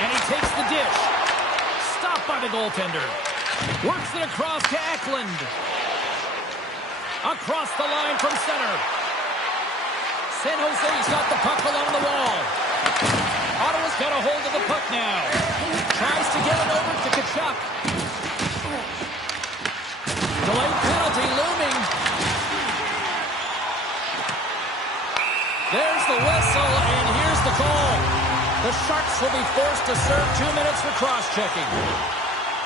And he takes the dish. Stopped by the goaltender. Works it across to Eklund. Across the line from center. San Jose's got the puck along the wall. Ottawa's got a hold of the puck now. Tries to get it over to Tkachuk. Delayed penalty looming. There's the whistle, and here's the call. The Sharks will be forced to serve 2 minutes for cross-checking.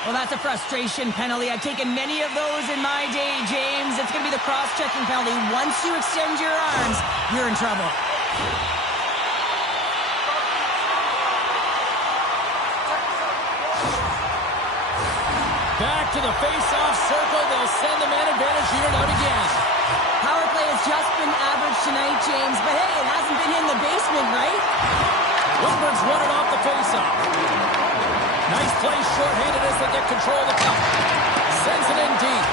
Well, that's a frustration penalty. I've taken many of those in my day, James. It's going to be the cross-checking penalty. Once you extend your arms, you're in trouble. Back to the face-off circle. They'll send the man advantage unit out again. Power play has just been average tonight, James. But hey, it hasn't been in the basement, right? Lundberg's won it off the face-off. Nice play short-handed as they get control of the puck. Sends it in deep.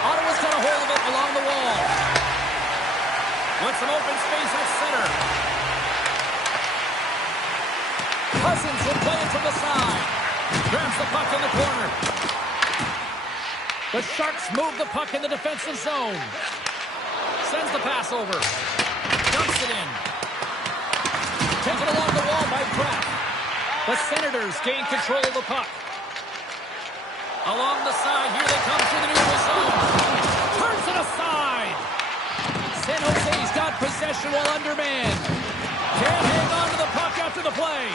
Ottawa's got a hold of it along the wall. With some open space at center. Cousins will play it from the side. Grabs the puck in the corner. The Sharks move the puck in the defensive zone. Sends the pass over. Dumps it in. Taken along the wall by Kraft. The Senators gain control of the puck. Along the side, here they come through the neutral zone. Turns it aside. San Jose's got possession while undermanned. Can't hang on to the puck after the play.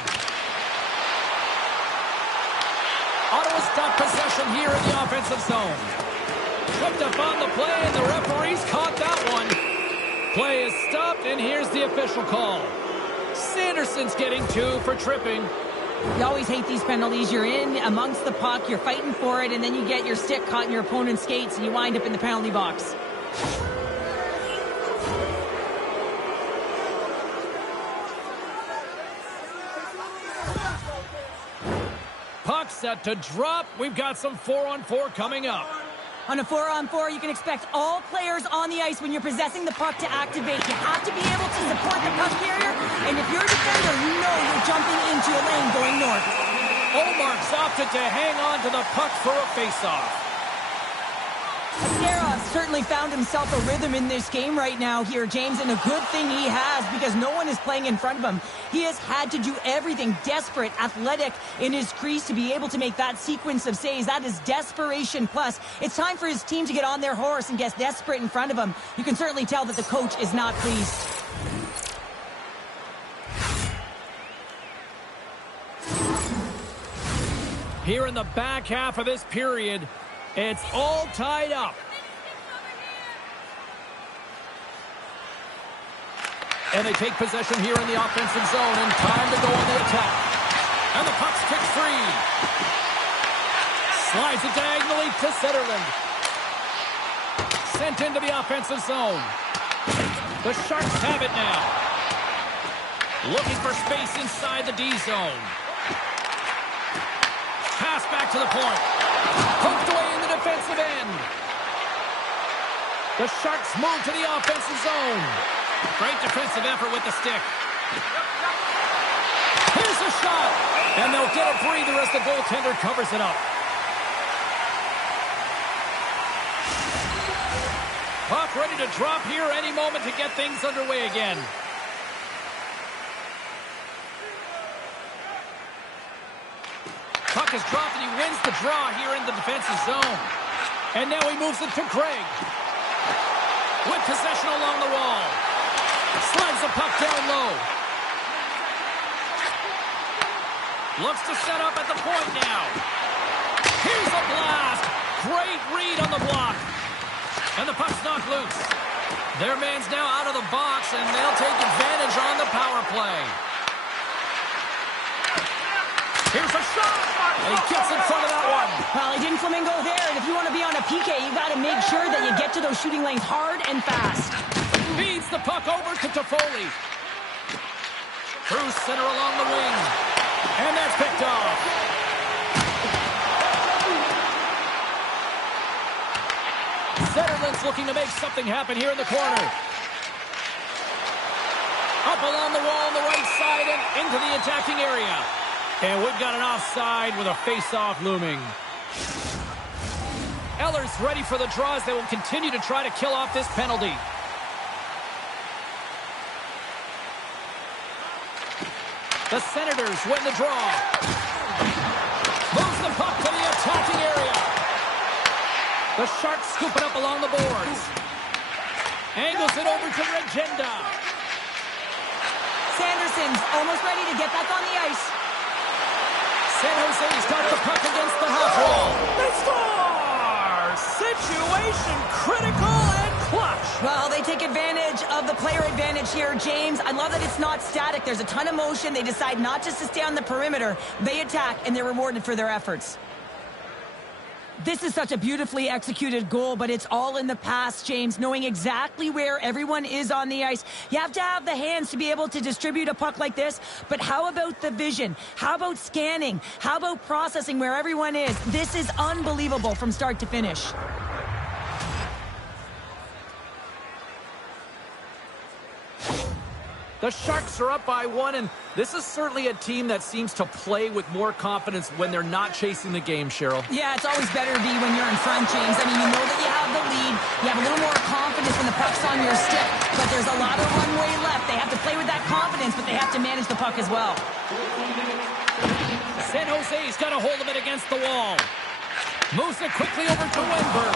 Ottawa's got possession here in the offensive zone. Tripped up on the play, and the referees caught that one. Play is stopped, and here's the official call. Sanderson's getting 2 for tripping. You always hate these penalties. You're in amongst the puck, you're fighting for it, and then you get your stick caught in your opponent's skates, and you wind up in the penalty box. Puck set to drop. We've got some 4-on-4 coming up. On a 4-on-4, you can expect all players on the ice when you're possessing the puck to activate. You have to be able to support the puck carrier, and if you're a defender, you know you're jumping into a lane going north. Olmark's opted to hang on to the puck for a face-off. Sarah certainly found himself a rhythm in this game right now here, James, and a good thing he has because no one is playing in front of him. He has had to do everything desperate, athletic in his crease to be able to make that sequence of saves. That is desperation plus. It's time for his team to get on their horse and get desperate in front of him. You can certainly tell that the coach is not pleased. Here in the back half of this period, it's all tied up. And they take possession here in the offensive zone, and time to go on the attack. And the puck's kicked free. Slides it diagonally to Zetterlund. Sent into the offensive zone. The Sharks have it now. Looking for space inside the D zone. Pass back to the point. Poked away in the defensive end. The Sharks move to the offensive zone. Great defensive effort with the stick. Here's a shot. And they'll get a breather as the goaltender covers it up. Puck ready to drop here any moment to get things underway again. Puck is dropped and he wins the draw here in the defensive zone. And now he moves it to Craig. With possession along the wall. Slides the puck down low. Looks to set up at the point now. Here's a blast. Great read on the block. And the puck's knocked loose. Their man's now out of the box, and they'll take advantage on the power play. Here's a shot. And he gets in front of that one. Well, he didn't flamingo there, and if you want to be on a PK, you got to make sure that you get to those shooting lanes hard and fast. Feeds the puck over to Toffoli. Through center along the wing. And that's picked off. Zetterlund's looking to make something happen here in the corner. Up along the wall on the right side and into the attacking area. And we've got an offside with a face-off looming. Eller's ready for the draws. They will continue to try to kill off this penalty. The Senators win the draw. Moves the puck to the attacking area. The Sharks scoop it up along the boards. Angles it over to Regenda. Sanderson's almost ready to get back on the ice. San Jose's got the puck against the half wall. They score! Situation critical and clutch. Well, they take advantage of the player advantage here, James. I love that it's not static. There's a ton of motion. They decide not just to stay on the perimeter. They attack, and they're rewarded for their efforts. This is such a beautifully executed goal, but it's all in the past, James, knowing exactly where everyone is on the ice. You have to have the hands to be able to distribute a puck like this, but how about the vision? How about scanning? How about processing where everyone is? This is unbelievable from start to finish. The Sharks are up by 1, and this is certainly a team that seems to play with more confidence when they're not chasing the game, Cheryl. Yeah, it's always better to be when you're in front, James. I mean, you know that you have the lead. You have a little more confidence when the puck's on your stick, but there's a lot of runway left. They have to play with that confidence, but they have to manage the puck as well. San Jose's got a hold of it against the wall. Moves it quickly over to Wenberg.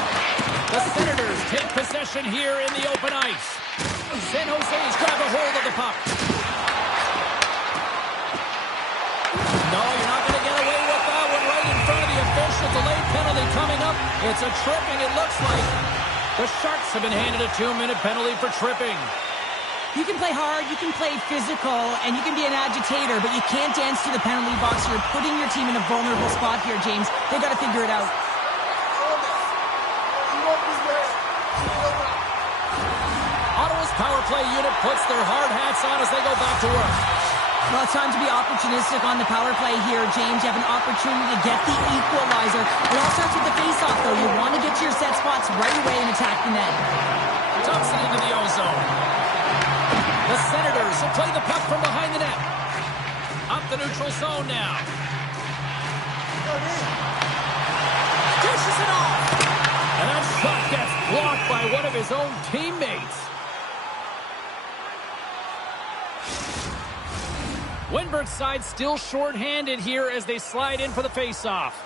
The Senators take possession here in the open ice. San Jose's grab a hold of the puck. No, you're not going to get away with that one right in front of the It's a tripping, it looks like. The Sharks have been handed a 2-minute penalty for tripping. You can play hard, you can play physical, and you can be an agitator, but you can't dance to the penalty box. You're putting your team in a vulnerable spot here, James. They got to figure it out. Ottawa's power play unit puts their hard hats on as they go back to work. Well, it's time to be opportunistic on the power play here, James. You have an opportunity to get the equalizer. It all starts with the face-off, though. You want to get to your set spots right away and attack the net. Thompson into the O-zone. The Senators will play the puck from behind the net. Up the neutral zone now. Dishes it off. And that shot gets blocked by one of his own teammates. Windberg's side still short-handed here as they slide in for the face-off.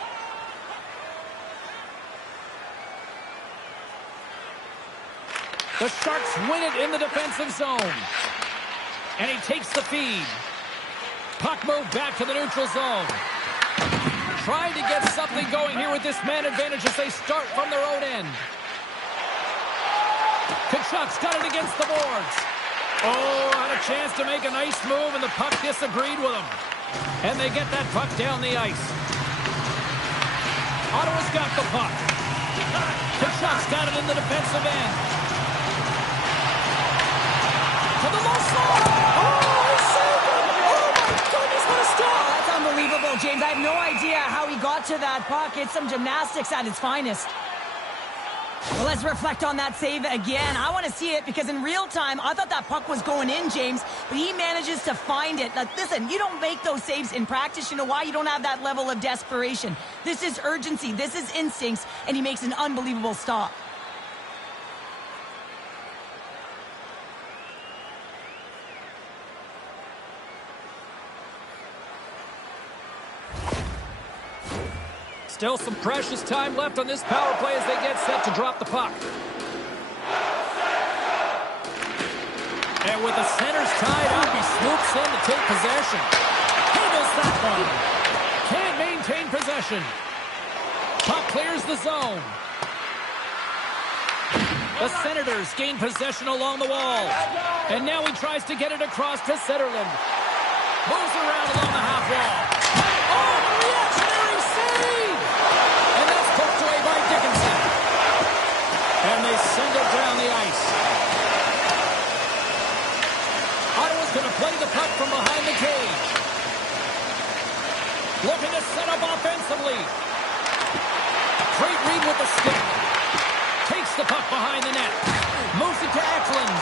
The Sharks win it in the defensive zone. And he takes the feed. Puck moved back to the neutral zone. Trying to get something going here with this man advantage as they start from their own end. Kachuk's got it against the boards. Oh, had a chance to make a nice move, and the puck disagreed with him. And they get that puck down the ice. Ottawa's got the puck. Kachuk's got it in the defensive end. To the low slot. Oh, he saved it. Oh, my goodness, what a stop. That's unbelievable, James. I have no idea how he got to that puck. It's some gymnastics at its finest. Well, let's reflect on that save again. I want to see it because in real time, I thought that puck was going in, James, but he manages to find it. Now, listen, you don't make those saves in practice. You know why? You don't have that level of desperation. This is urgency. This is instincts, and he makes an unbelievable stop. Still some precious time left on this power play as they get set to drop the puck. And with the centers tied up, he swoops in to take possession. Handles that one. Can't maintain possession. Puck clears the zone. The Senators gain possession along the wall. And now he tries to get it across to Zetterlund. Moves around along the half wall. Oh, reactionary save! And that's poked away by Dickinson. And they send it down the ice. Ottawa's going to play the puck from behind the cage. Looking to set up offensively. Great read with the stick. Takes the puck behind the net. Moves it to Eklund.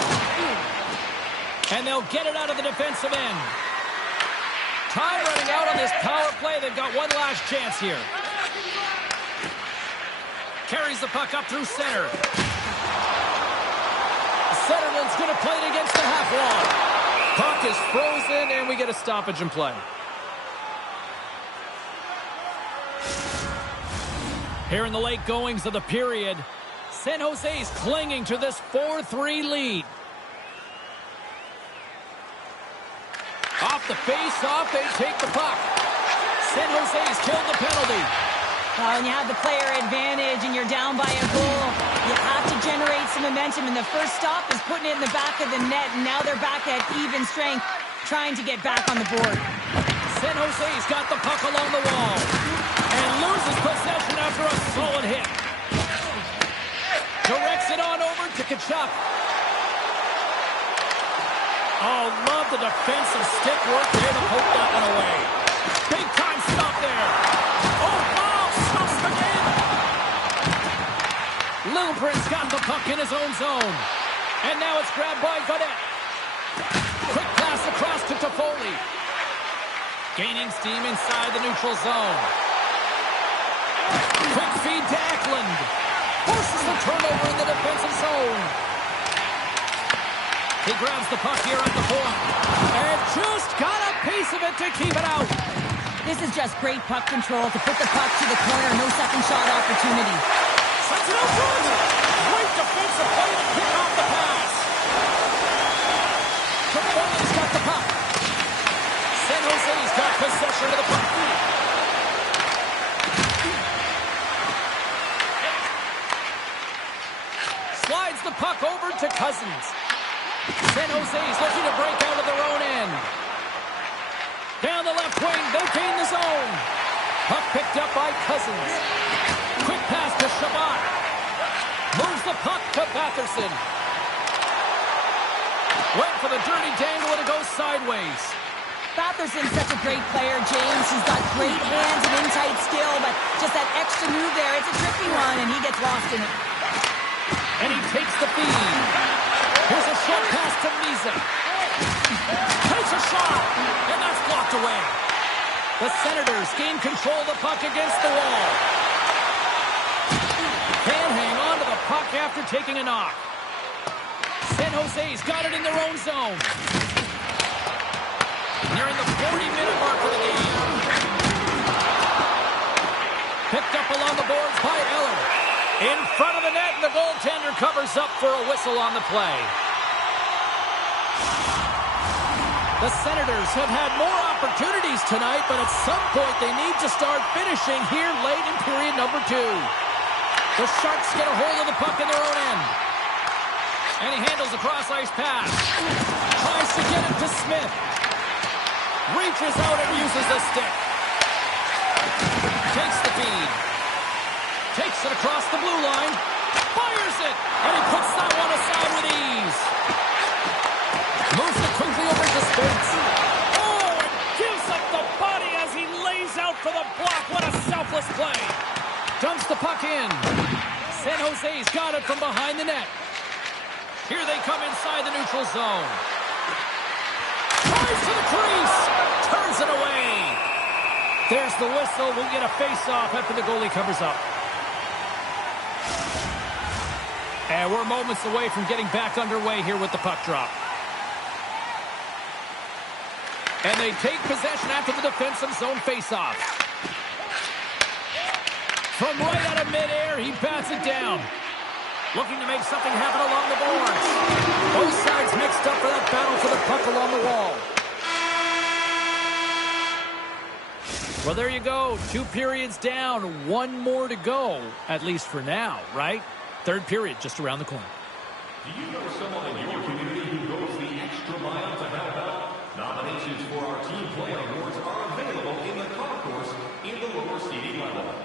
And they'll get it out of the defensive end. Time running out on this power play. They've got one last chance here. Carries the puck up through center. Zetterlund's going to play it against the half wall. Puck is frozen, and we get a stoppage in play. Here in the late goings of the period, San Jose's clinging to this 4-3 lead. Off the face-off, they take the puck. San Jose's killed the penalty. Well, when you have the player advantage and you're down by a goal, you have to generate some momentum. And the first stop is putting it in the back of the net. And now they're back at even strength, trying to get back on the board. San Jose's got the puck along the wall and loses possession after a solid hit. Directs it on over to Kachuk. Oh, love the defensive stick work there to poke that one away. Big time stop there. Oh, wow, stops the game. Lilbrand's got the puck in his own zone. And now it's grabbed by Godet. Quick pass across to Toffoli. Gaining steam inside the neutral zone. Quick feed to Eklund. Forces the turnover in the defensive zone. He grabs the puck here at the point. And just got a piece of it to keep it out. This is just great puck control to put the puck to the corner. No second shot opportunity. Sends it out front. Great defensive play to pick off the pass. Toffoli's got the puck. San Jose's got possession of the puck. it to Cousins. San Jose's looking to break out of their own end. Down the left wing, they gain the zone. Puck picked up by Cousins. Quick pass to Shabbat. Moves the puck to Batherson. Went for the dirty dangle and it goes sideways. Batherson's such a great player, James. He's got great hands and in-tight skill, but just that extra move there, it's a tricky one, and he gets lost in it. And he takes the feed. Here's a short pass to Misa. Takes a shot, and that's blocked away. The Senators gain control of the puck against the wall. Can't hang on to the puck after taking a knock. San Jose's got it in their own zone. Nearing the 40-minute mark of the game. Picked up along the boards by Eller. In front of the net, and the goaltender covers up for a whistle on the play. The Senators have had more opportunities tonight, but at some point they need to start finishing here late in period number 2. The Sharks get a hold of the puck in their own end. And he handles a cross-ice pass. Tries to get it to Smith. Reaches out and uses the stick. Takes the feed. Takes it across the blue line. Fires it. And he puts that one aside with ease. Moves it quickly over to Spence. Oh, and gives up the body as he lays out for the block. What a selfless play. Dumps the puck in. San Jose's got it from behind the net. Here they come inside the neutral zone. Tries to the crease. Turns it away. There's the whistle. We'll get a face-off after the goalie covers up. And we're moments away from getting back underway here with the puck drop. And they take possession after the defensive zone face-off. From right out of midair, he bats it down. Looking to make something happen along the boards. Both sides mixed up for that battle for the puck along the wall. Well, there you go. 2 periods down, 1 more to go, at least for now, right? 3rd period just around the corner. Do you know someone in your community who goes the extra mile to help out? Nominations for our Team Play Awards are available in the concourse in the lower seating level.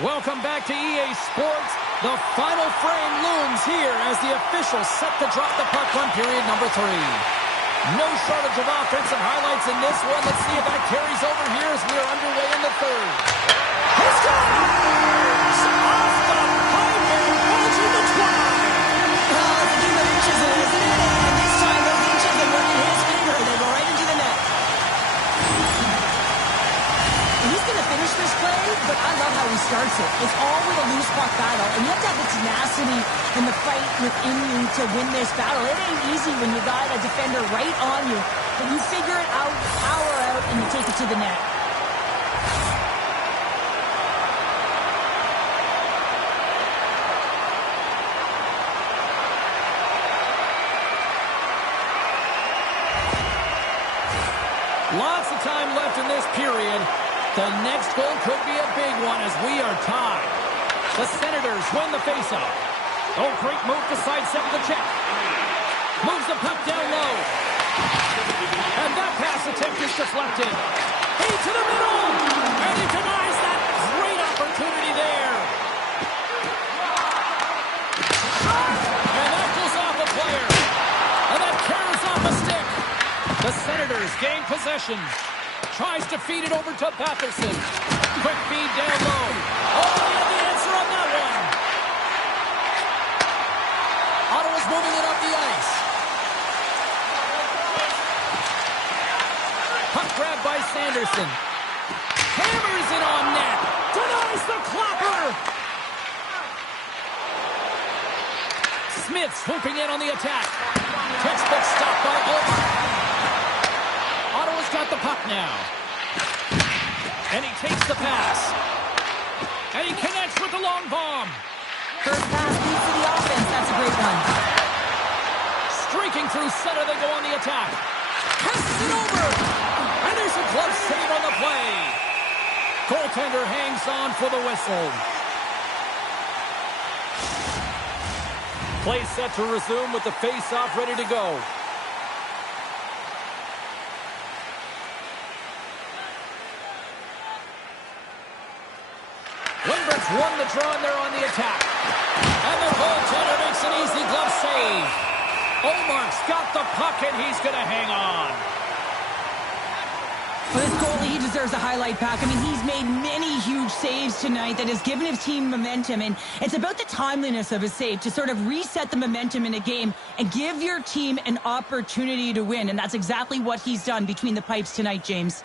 Welcome back to EA Sports. The final frame looms here as the officials set to drop the puck on period number 3. No shortage of offensive highlights in this one. Let's see if that carries over here as we are underway in the third. He scores! Off the pipe and rolls in the twine. Well, it's a game of inches, isn't it? And this time those inches, they work in his favor. They go right into the net. He's going to finish this play, but I love how he starts it. It's all with a loose puck battle, and you have to have the tenacity and the fight within you to win this battle. It ain't easy when you got a defender right on you, but you figure it out, power out, and you take it to the net. Lots of time left in this period. The next goal could be a big one as we are tied. The Senators win the faceoff. Oh, great move to sidestep the check. Moves the puck down low. And that pass attempt is deflected. Into the middle. And he denies that great opportunity there. And that goes off a player. And that carries off a stick. The Senators gain possession. Tries to feed it over to Patterson. Quick feed down low. Oh, he had the answer on that one. Ottawa's moving it up the ice. Puck grab by Sanderson. Hammers it on net. Denies the clapper. Smith swooping in on the attack. Textbook stop by Omar. Ottawa's got the puck now. And he takes the pass. And he connects with the long bomb. First pass leads to the offense. That's a great one. Streaking through center, they go on the attack. Passes it over. And there's a glove save on the play. Goaltender hangs on for the whistle. Play set to resume with the face-off ready to go. Lindbergh's won the draw and they're on the attack. And the goaltender makes an easy glove save. Omar's got the puck and he's going to hang on. For this goalie, he deserves a highlight pack. I mean, he's made many huge saves tonight that has given his team momentum. And it's about the timeliness of his save to sort of reset the momentum in a game and give your team an opportunity to win. And that's exactly what he's done between the pipes tonight, James.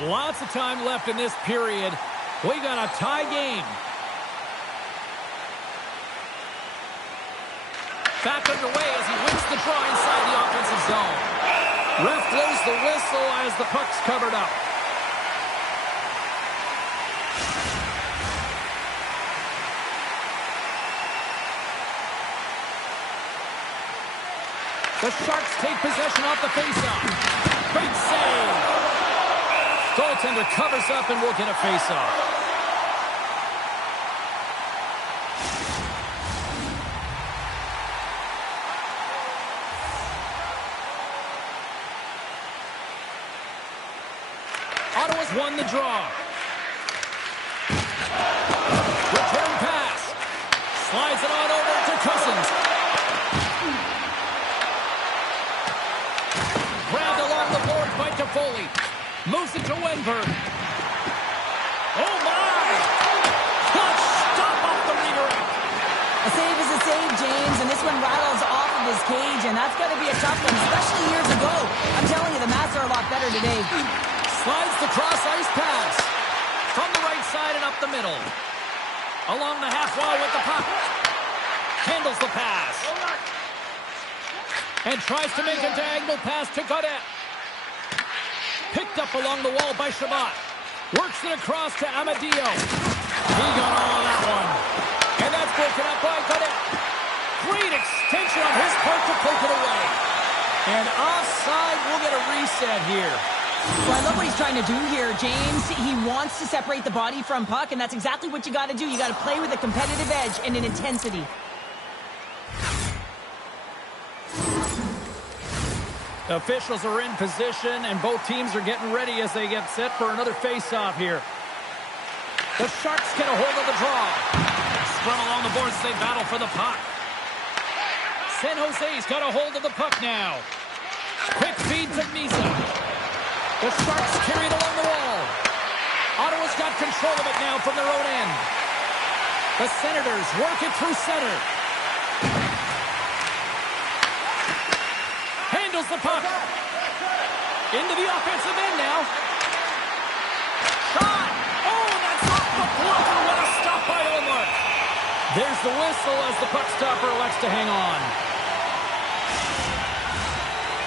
Lots of time left in this period. We got a tie game. Back underway as he wins the draw inside the offensive zone. Ref blows the whistle as the puck's covered up. The Sharks take possession off the faceoff. Great save. Goaltender covers up and will get a faceoff. Ottawa's won the draw. Return pass. Slides it on over to Cousins. Grabbed along the boards by Toffoli. Moves it to Wenberg. Oh, my! Clutch stop off the redirect. A save is a save, James, and this one rattles off of his cage, and that's got to be a tough one, especially years ago. I'm telling you, the Mats are a lot better today. Slides the cross-ice pass. From the right side and up the middle. Along the half wall with the puck. Handles the pass. And tries to make a diagonal pass to Gaudette. Picked up along the wall by Shabbat. Works it across to Amadio. He got all of that one. And that's broken up by Gaudette. Great extension on his part to poke it away. And offside, we'll get a reset here. Well, I love what he's trying to do here, James. He wants to separate the body from puck, and that's exactly what you got to do. You got to play with a competitive edge and an intensity. Officials are in position, and both teams are getting ready as they get set for another face-off here. The Sharks get a hold of the draw. Scrum along the boards as they battle for the puck. San Jose's got a hold of the puck now. Quick feed to Misa. The Sharks carry it along the wall. Ottawa's got control of it now from their own end. The Senators work it through center. Handles the puck. Into the offensive end now. Shot! Oh, that's off the blocker. What a stop by Omar. There's the whistle as the puck stopper elects to hang on.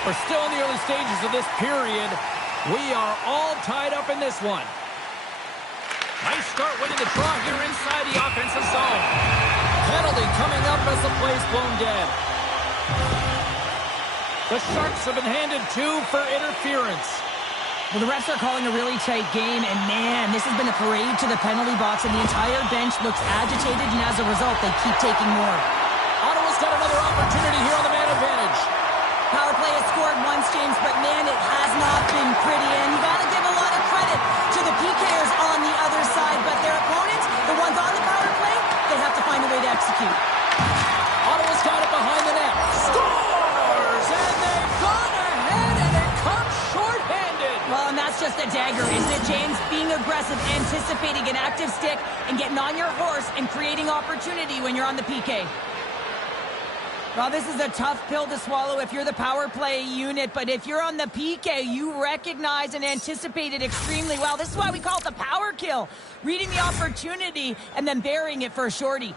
We're still in the early stages of this period. We are all tied up in this one. Nice start winning the draw here inside the offensive zone. Penalty coming up as the play's blown dead. The Sharks have been handed 2 for interference. Well, the refs are calling a really tight game, and man, this has been a parade to the penalty box, and the entire bench looks agitated, and as a result, they keep taking more. Ottawa's got another opportunity here on the man advantage. Power play has scored once, James, but man, it has not been pretty, and you got to give a lot of credit to the PKers on the other side, but their opponents, the ones on the power play, they have to find a way to execute. Ottawa's got it behind the net. Scores! And they've gone ahead, and it comes shorthanded. Well, and that's just a dagger, isn't it, James? Being aggressive, anticipating an active stick, and getting on your horse and creating opportunity when you're on the PK. Well, this is a tough pill to swallow if you're the power play unit, but if you're on the PK, you recognize and anticipate it extremely well. This is why we call it the power kill. Reading the opportunity and then burying it for a shorty.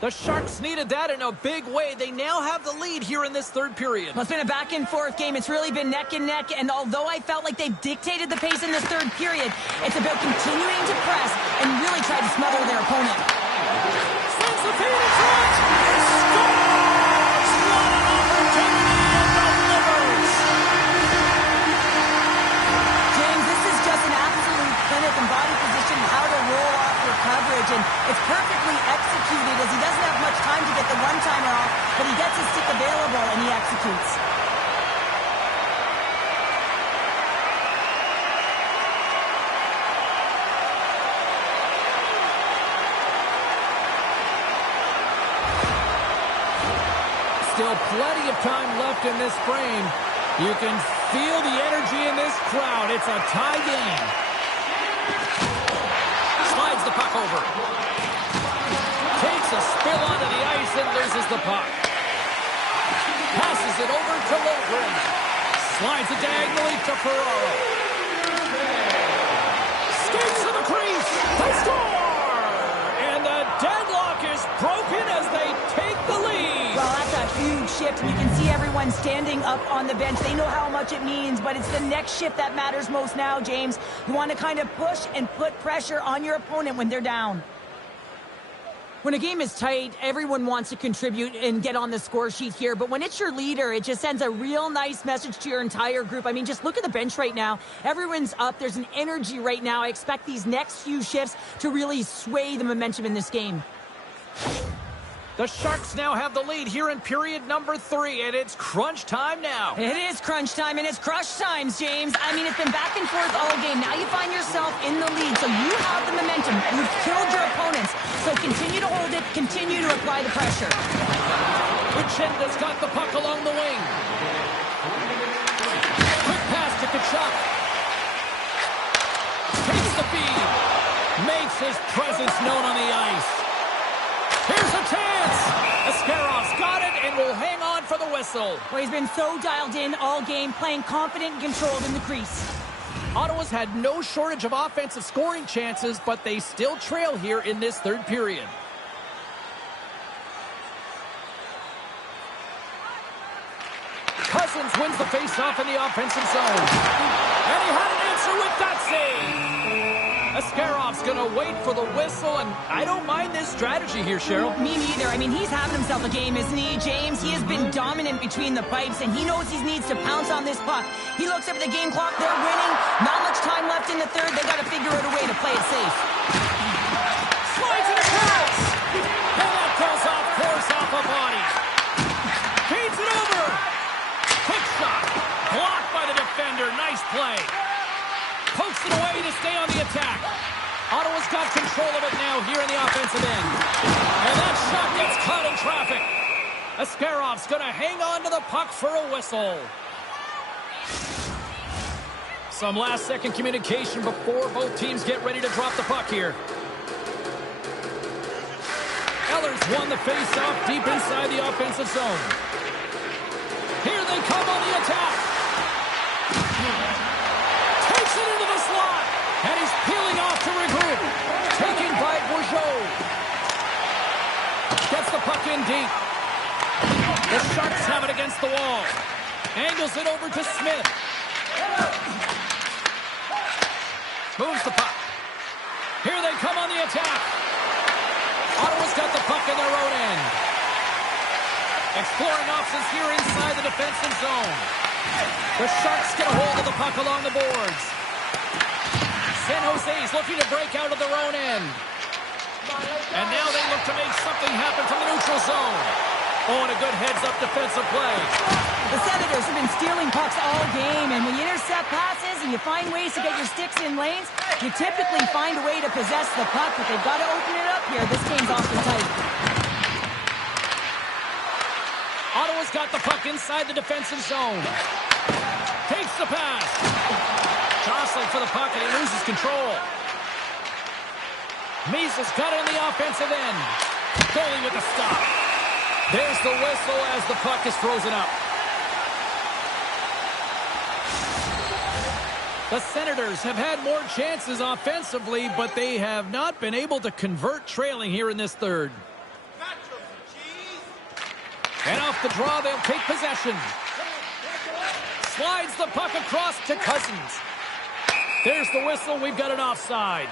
The Sharks needed that in a big way. They now have the lead here in this third period. Well, it's been a back-and-forth game. It's really been neck and neck, and although I felt like they've dictated the pace in this third period, it's about continuing to press and really try to smother their opponent. Sends the feed in front. Scores! What an opportunity and delivers! James, this is just an absolute clinic and body position, how to roll off your coverage, and it's perfectly executed as he doesn't have much time to get the one-timer off, but he gets his stick available and he executes. Still plenty of time left in this frame. You can feel the energy in this crowd. It's a tie game. Slides the puck over. Takes a spill onto the ice and loses the puck. Passes it over to Logren. Slides it diagonally to Ferraro. Skates to the crease. They score! And the deadlock is broken as they take the lead. Well, that's a huge shift, and you can see everyone standing up on the bench. They know how much it means, but it's the next shift that matters most now, James. You want to kind of push and put pressure on your opponent when they're down. When a game is tight, everyone wants to contribute and get on the score sheet here. But when it's your leader, it just sends a real nice message to your entire group. I mean, just look at the bench right now. Everyone's up. There's an energy right now. I expect these next few shifts to really sway the momentum in this game. The Sharks now have the lead here in period number 3, and it's crunch time now. It is crunch time, and it's crush times, James. I mean, it's been back and forth all game. Now you find yourself in the lead, so you have the momentum. You've killed your opponents, so continue to hold it, continue to apply the pressure. Richenda's got the puck along the wing. Quick pass to Kachuk. Takes the feed. Makes his presence known on the ice. Here's a chance! Ascarov's got it and will hang on for the whistle. Well, he's been so dialed in all game, playing confident and controlled in the crease. Ottawa's had no shortage of offensive scoring chances, but they still trail here in this third period. Cousins wins the faceoff in the offensive zone. And he had an answer with that save. Ascarov's going to wait for the whistle, and I don't mind this strategy here, Cheryl. Me neither. I mean, he's having himself a game, isn't he, James? He has been dominant between the pipes, and he knows he needs to pounce on this puck. He looks up at the game clock. They're winning. Not much time left in the third. They got to figure out a way to play it safe. Slides it across. got control of it now here in the offensive end. And that shot gets caught in traffic. Askarov's going to hang on to the puck for a whistle. Some last-second communication before both teams get ready to drop the puck here. Eller's won the face-off deep inside the offensive zone. Here they come on the attack. Takes it into the slot. And he's peeling off to regroup. Taken by Bourgeau. Gets the puck in deep. The Sharks have it against the wall. Angles it over to Smith. Moves the puck. Here they come on the attack. Ottawa's got the puck in their own end. Exploring options here inside the defensive zone. The Sharks get a hold of the puck along the boards. San Jose's looking to break out of their own end. And now they look to make something happen from the neutral zone. Oh, and a good heads-up defensive play. The Senators have been stealing pucks all game, and when you intercept passes and you find ways to get your sticks in lanes, you typically find a way to possess the puck, but they've got to open it up here. This game's awfully tight. Ottawa's got the puck inside the defensive zone. Takes the pass. Jostling for the puck, and he loses control. Misa's got it in the offensive end. Goalie with a stop. There's the whistle as the puck is frozen up. The Senators have had more chances offensively, but they have not been able to convert trailing here in this third. And off the draw, they'll take possession. Slides the puck across to Cousins. There's the whistle. We've got an offside.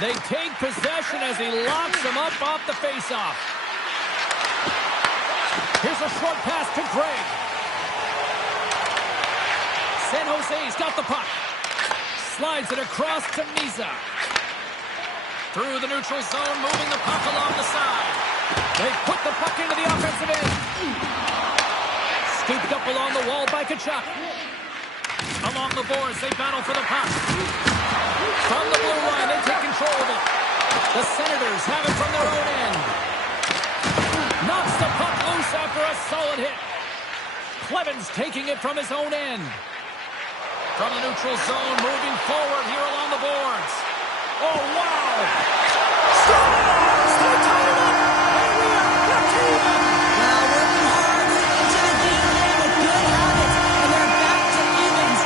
They take possession as he locks him up off the faceoff. Here's a short pass to Gregg. San Jose's got the puck. Slides it across to Misa. Through the neutral zone, moving the puck along the side. They put the puck into the offensive end. Scooped up along the wall by Tkachuk. Along the boards, they battle for the puck. From the blue line, they take control of it. The Senators have it from their own end. Knocks the puck loose after a solid hit. Clevens taking it from his own end. From the neutral zone, moving forward here along the boards. Oh, wow! Stay tied up, and we are back to even. Well, working hard into the game there with good habits, and they're back to evens.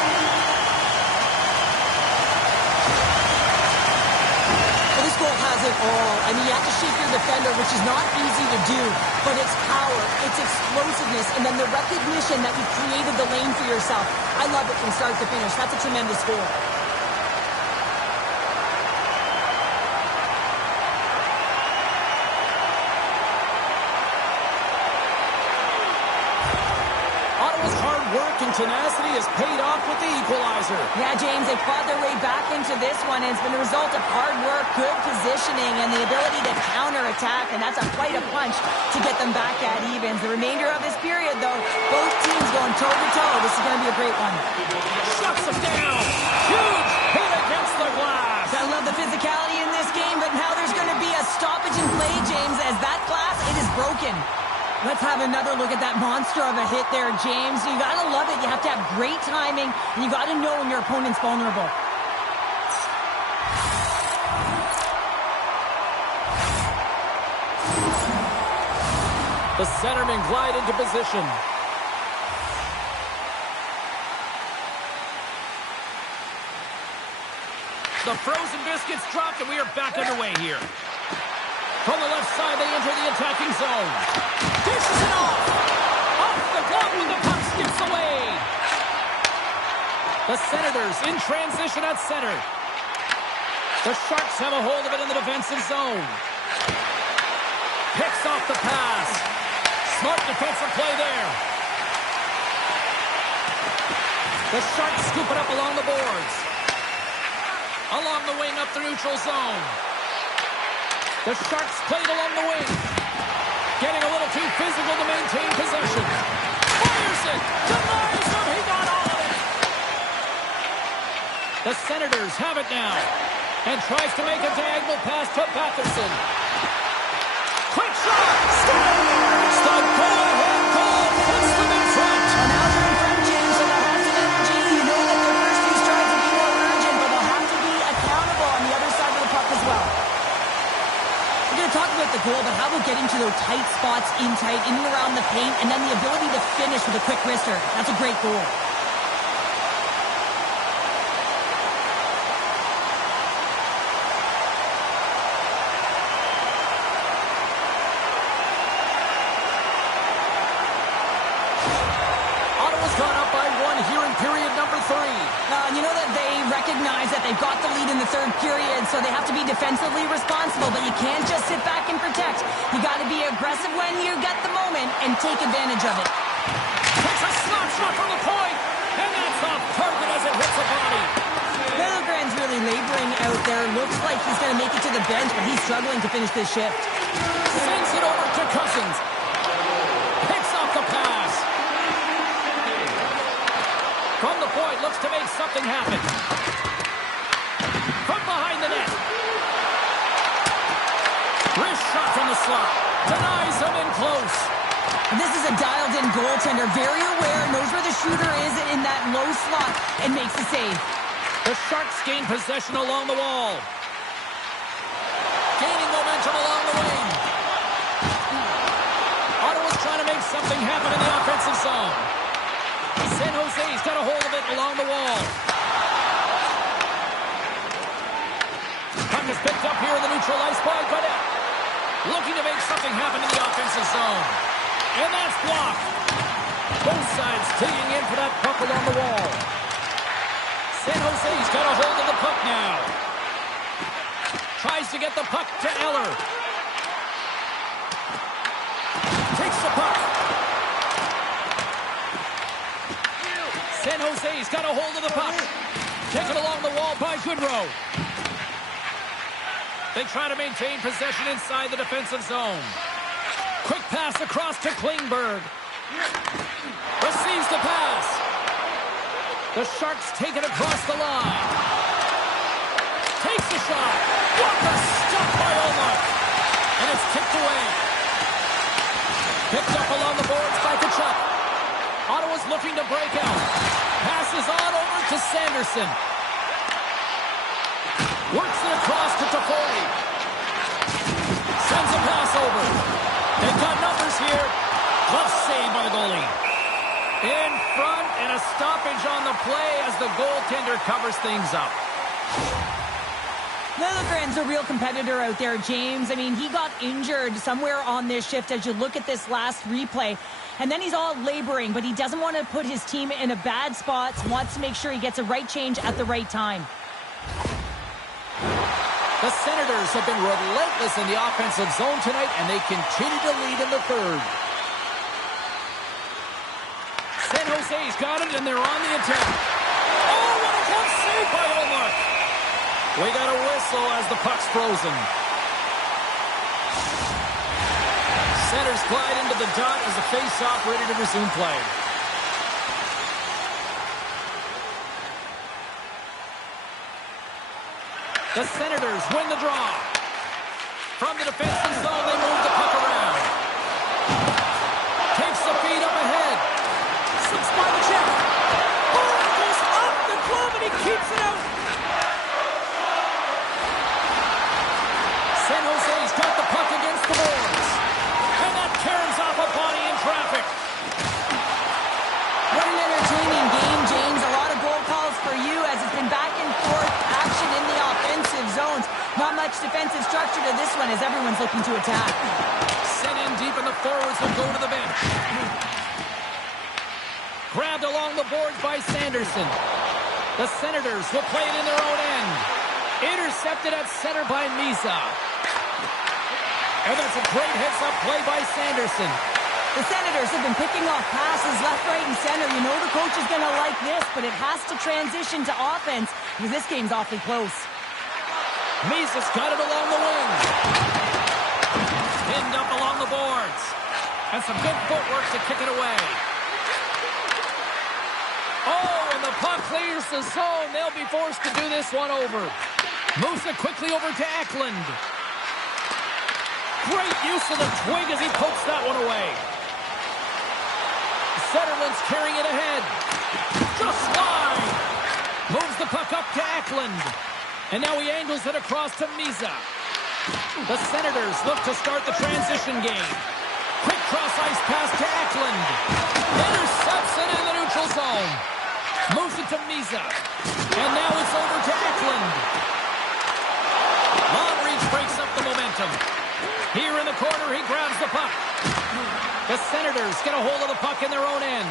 Well, this goal has it all. I mean, you have to shape your defender, which is not easy to do, but it's power, it's explosiveness, and then the recognition that you created the lane for yourself. I love it from start to finish. That's a tremendous goal. Ottawa's hard work and tenacity has paid off with the equalizer. Yeah, James, they fought their way back into this one, and it's been the result of hard work, good positioning, and the ability to counterattack, and that's quite a punch to get them back at evens. The remainder of this period, though, both teams going toe-to-toe. This is going to be a great one. Shuts them down. Huge hit against the glass. I love the physicality in this game, but now there's going to be a stoppage in play, James, as that glass, it is broken. Let's have another look at that monster of a hit there, James. You got to love it. You have to have great timing, and you got to know when your opponent's vulnerable. The centermen glide into position. The frozen biscuits dropped, and we are back underway here. From the left side, they enter the attacking zone. Dishes it off. Off the glove when the puck skips away. The Senators in transition at center. The Sharks have a hold of it in the defensive zone. Picks off the pass. Smart defensive play there. The Sharks scoop it up along the boards. Along the wing up the neutral zone. The Sharks played along the wing. Getting a little too physical to maintain possession. Fires it. Denies him. He got all of it. The Senators have it now. And tries to make a diagonal pass to Patterson. Quick shot. Scores. The go-ahead goal puts them in front. And now they're in front, James, so they'll have some energy. You know that their first few strides will be more urgent, but they'll have to be accountable on the other side of the puck as well. We're going to talk about the goal, but how about getting to those tight spots in and around the paint, and then the ability to finish with a quick wrister? That's a great goal. Ottawa's gone up by 1 here in period number 3. And you know that they recognize that they've got the lead in the third period, so they have to be defensively responsible, but you can't just sit back and protect. You got to be aggressive when you get the moment and take advantage of it. Takes a slap shot from the point, and that's off target as it hits the body. Liljegren's really laboring out there. Looks like he's going to make it to the bench, but he's struggling to finish this shift. Sends it over to Cousins. Picks off the pass. From the point, looks to make something happen. From behind the net. Wrist shot from the slot. Denies him in close. And this is a dialed-in goaltender. Very aware, knows where the shooter is in that low slot, and makes the save. The Sharks gain possession along the wall. Gaining momentum along the wing. Ottawa's trying to make something happen in the offensive zone. San Jose's got a hold of it along the wall. Puck is picked up here in the neutral ice by Godet. Looking to make something happen in the offensive zone. And that's blocked. Both sides digging in for that puck along the wall. San Jose's got a hold of the puck now. Tries to get the puck to Eller. Takes the puck. San Jose's got a hold of the puck. Taken along the wall by Goodrow. They try to maintain possession inside the defensive zone. Quick pass across to Klingberg. Receives the pass. The Sharks take it across the line. Takes the shot. What a stop by Omar. And it's kicked away. Picked up along the boards by Tkachuk. Ottawa's looking to break out. Passes on over to Sanderson. Works it across to Toffoli. Sends a pass over. They've got numbers here. Glove save by the goalie. In front, and a stoppage on the play as the goaltender covers things up. Liljegren's a real competitor out there, James. I mean, he got injured somewhere on this shift as you look at this last replay. And then he's all laboring, but he doesn't want to put his team in a bad spot. Wants to make sure he gets a right change at the right time. The Senators have been relentless in the offensive zone tonight, and they continue to lead in the third. San Jose's got it, and they're on the attack. Oh, what a glove save by Omar. We got a whistle as the puck's frozen. Centers glide into the dot as the face-off ready to resume play. The Senators win the draw. From the defensive zone, they move the puck around. Takes the feed up ahead. Slips by the check. Oh, it goes off the glove, and he keeps it out. San Jose's got the puck against the boards. And that carries off a body in traffic. What an entertaining game, James. A lot of goal calls for you as it's been back and forth action in the offensive zones. Not much defensive structure to this one as everyone's looking to attack. Sent in deep, and the forwards will go to the bench. Grabbed along the boards by Sanderson. The Senators will play it in their own end. Intercepted at center by Misa. And that's a great heads-up play by Sanderson. The Senators have been picking off passes left, right, and center. You know the coach is going to like this, but it has to transition to offense because this game's awfully close. Misa's got it along the wing. And some good footwork to kick it away. Oh, and the puck clears the zone. They'll be forced to do this one over. Moves it quickly over to Eklund. Great use of the twig as he pokes that one away. Zetterlund's carrying it ahead. Just wide. Moves the puck up to Eklund. And now he angles it across to Misa. The Senators look to start the transition game. Quick cross-ice pass to Eklund. Intercepts it in the neutral zone. Moves it to Misa. And now it's over to Eklund. Long reach breaks up the momentum. Here in the corner, he grabs the puck. The Senators get a hold of the puck in their own end.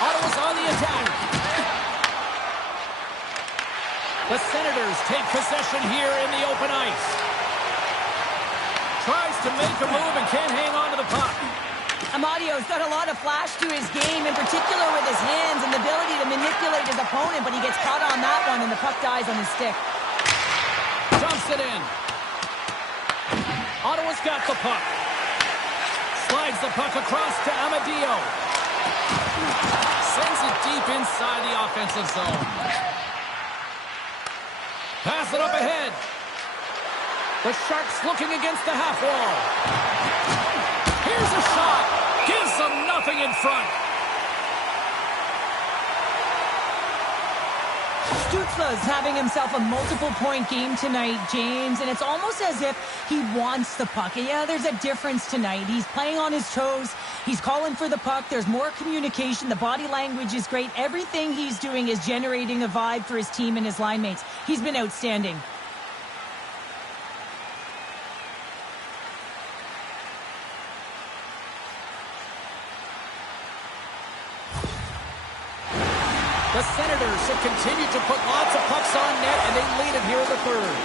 Ottawa's on the attack. The Senators take possession here in the open ice. Tries to make a move and can't hang on to the puck. Amadio's got a lot of flash to his game, in particular with his hands and the ability to manipulate his opponent, but he gets caught on that one and the puck dies on his stick. Dumps it in. Ottawa's got the puck. Slides the puck across to Amadio. Sends it deep inside the offensive zone. Pass it up ahead. The Sharks looking against the half wall. Here's a shot. Gives them nothing in front. Stützle's having himself a multiple-point game tonight, James, and it's almost as if he wants the puck. And yeah, there's a difference tonight. He's playing on his toes. He's calling for the puck. There's more communication. The body language is great. Everything he's doing is generating a vibe for his team and his line mates. He's been outstanding. The Senators have continued to put lots of pucks on net, and they lead it here in the third.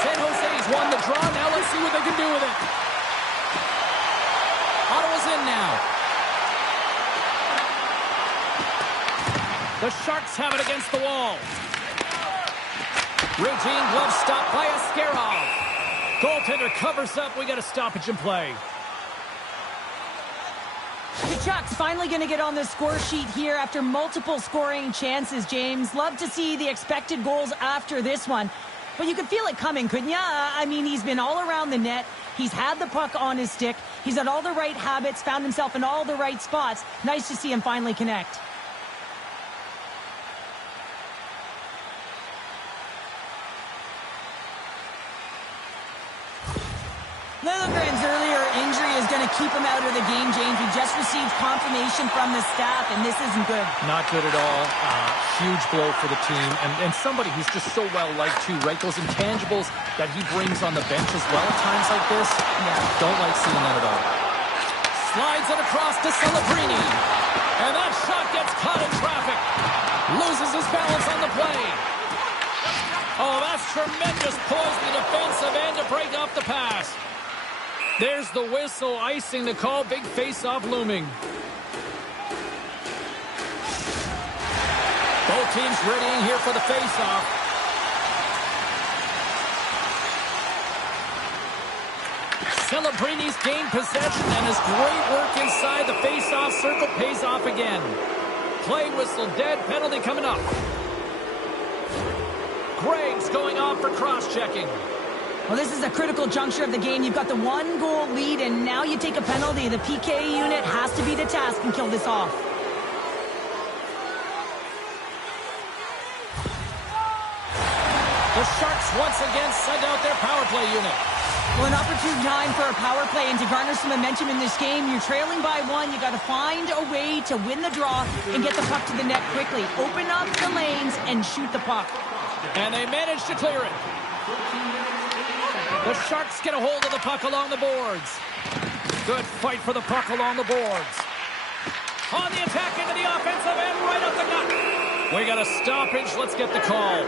San Jose's won the draw. Now let's see what they can do with it. Ottawa's in now. The Sharks have it against the wall. Routine glove stop by Askarov. Goaltender covers up. We got a stoppage in play. The Chucks finally going to get on the score sheet here after multiple scoring chances, James. Love to see the expected goals after this one. But you could feel it coming, couldn't you? I mean, he's been all around the net. He's had the puck on his stick. He's had all the right habits, found himself in all the right spots. Nice to see him finally connect. Liljegren's earlier injury is going to keep him out of the game, James. He just received confirmation from the staff, and this isn't good. Not good at all. Huge blow for the team. And somebody who's just so well-liked, too, right? Those intangibles that he brings on the bench as well at times like this. Yeah, don't like seeing that at all. Slides it across to Celebrini. And that shot gets caught in traffic. Loses his balance on the play. Oh, that's tremendous poise to the defensive end to break off the pass. There's the whistle, icing the call. Big face-off looming. Both teams readying here for the face-off. Celebrini's gained possession, and his great work inside the face-off circle pays off again. Play whistle dead, penalty coming up. Gregg's going off for cross-checking. Well, this is a critical juncture of the game. You've got the one-goal lead, and now you take a penalty. The PK unit has to be the task and kill this off. The Sharks once again send out their power play unit. Well, an opportune time for a power play and to garner some momentum in this game. You're trailing by one. You got to find a way to win the draw and get the puck to the net quickly. Open up the lanes and shoot the puck. And they manage to clear it. The Sharks get a hold of the puck along the boards. Good fight for the puck along the boards. On the attack into the offensive end, right up the gut. We got a stoppage. Let's get the call.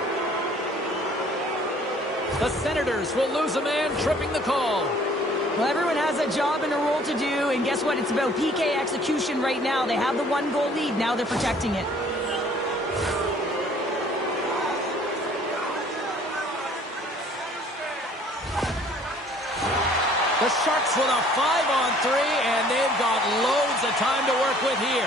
The Senators will lose a man, tripping the call. Well, everyone has a job and a role to do, and guess what? It's about PK execution right now. They have the one-goal lead. Now they're protecting it. The Sharks with a 5-on-3, and they've got loads of time to work with here.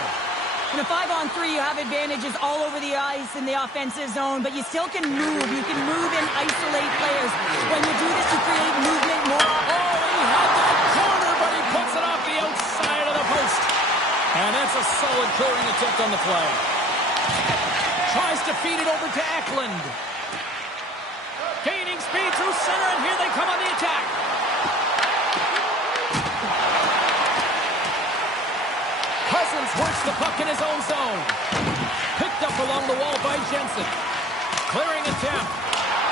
In a 5-on-3, you have advantages all over the ice in the offensive zone, but you still can move. You can move and isolate players. When you do this, you create movement more. Oh, he had that corner, but he puts it off the outside of the post. And that's a solid clearing attempt on the play. Tries to feed it over to Eklund. Gaining speed through center, and here they come on the attack. Cousins works the puck in his own zone. Picked up along the wall by Jensen. Clearing attempt.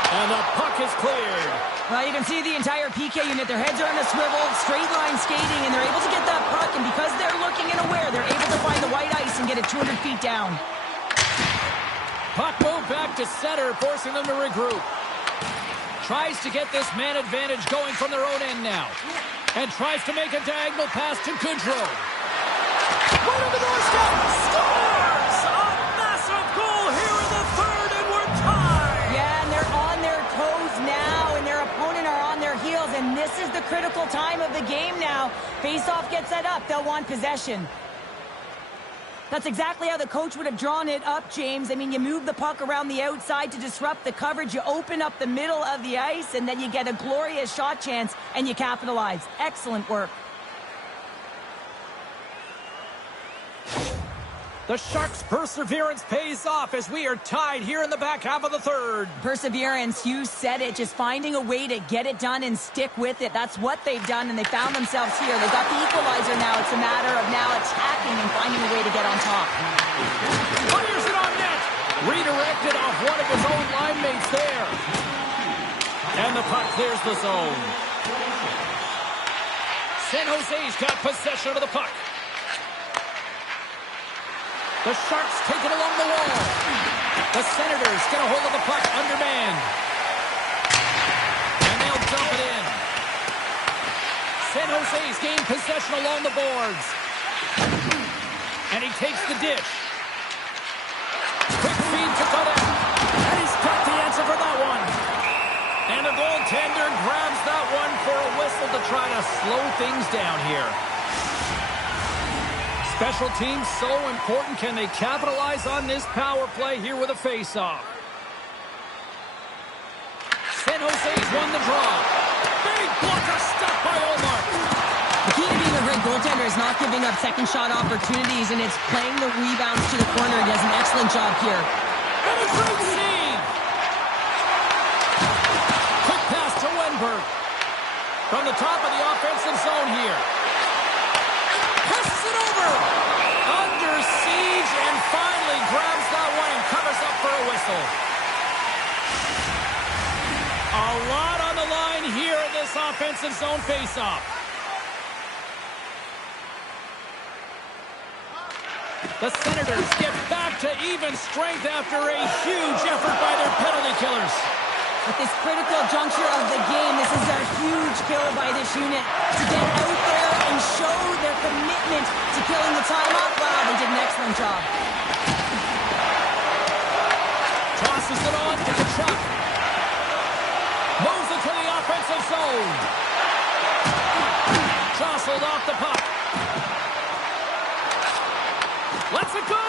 And the puck is cleared. Well, you can see the entire PK unit. Their heads are on a swivel, straight line skating, and they're able to get that puck. And because they're looking and aware, they're able to find the white ice and get it 200 feet down. Puck moved back to center, forcing them to regroup. Tries to get this man advantage going from their own end now. And tries to make a diagonal pass to Goodrow. Right on the doorstep. Scores! A massive goal here in the third, and we're tied. Yeah, and they're on their toes now, and their opponent are on their heels, and this is the critical time of the game now. Face-off gets set up. They'll want possession. That's exactly how the coach would have drawn it up, James. I mean, you move the puck around the outside to disrupt the coverage. You open up the middle of the ice, and then you get a glorious shot chance, and you capitalize. Excellent work. The Sharks' perseverance pays off as we are tied here in the back half of the third. Perseverance, you said it. Just finding a way to get it done and stick with it. That's what they've done, and they found themselves here. They got the equalizer now. It's a matter of now attacking and finding a way to get on top. Fires it on net. Redirected off one of his own line mates there. And the puck clears the zone. San Jose's got possession of the puck. The Sharks take it along the wall. The Senators get a hold of the puck undermanned. And they'll dump it in. San Jose's gained possession along the boards. And he takes the dish. Quick feed to Godet. And he's got the answer for that one. And the goaltender grabs that one for a whistle to try to slow things down here. Special teams so important. Can they capitalize on this power play here with a face-off? San Jose's won the draw. Big blocker stop by Omar. The key to being a great goaltender is not giving up second shot opportunities, and it's playing the rebounds to the corner. He does an excellent job here. And a great save. Quick pass to Wenberg. From the top of the offensive zone here. Passes it over. Under siege, and finally grabs that one and covers up for a whistle. A lot on the line here in this offensive zone faceoff. The Senators get back to even strength after a huge effort by their penalty killers. At this critical juncture of the game, this is a huge kill by this unit to get out there and show their commitment to killing the time off. Wow, they did an excellent job. Tosses it on to Kachuk. Moves it to the offensive zone. Jostled off the puck. Lets it go.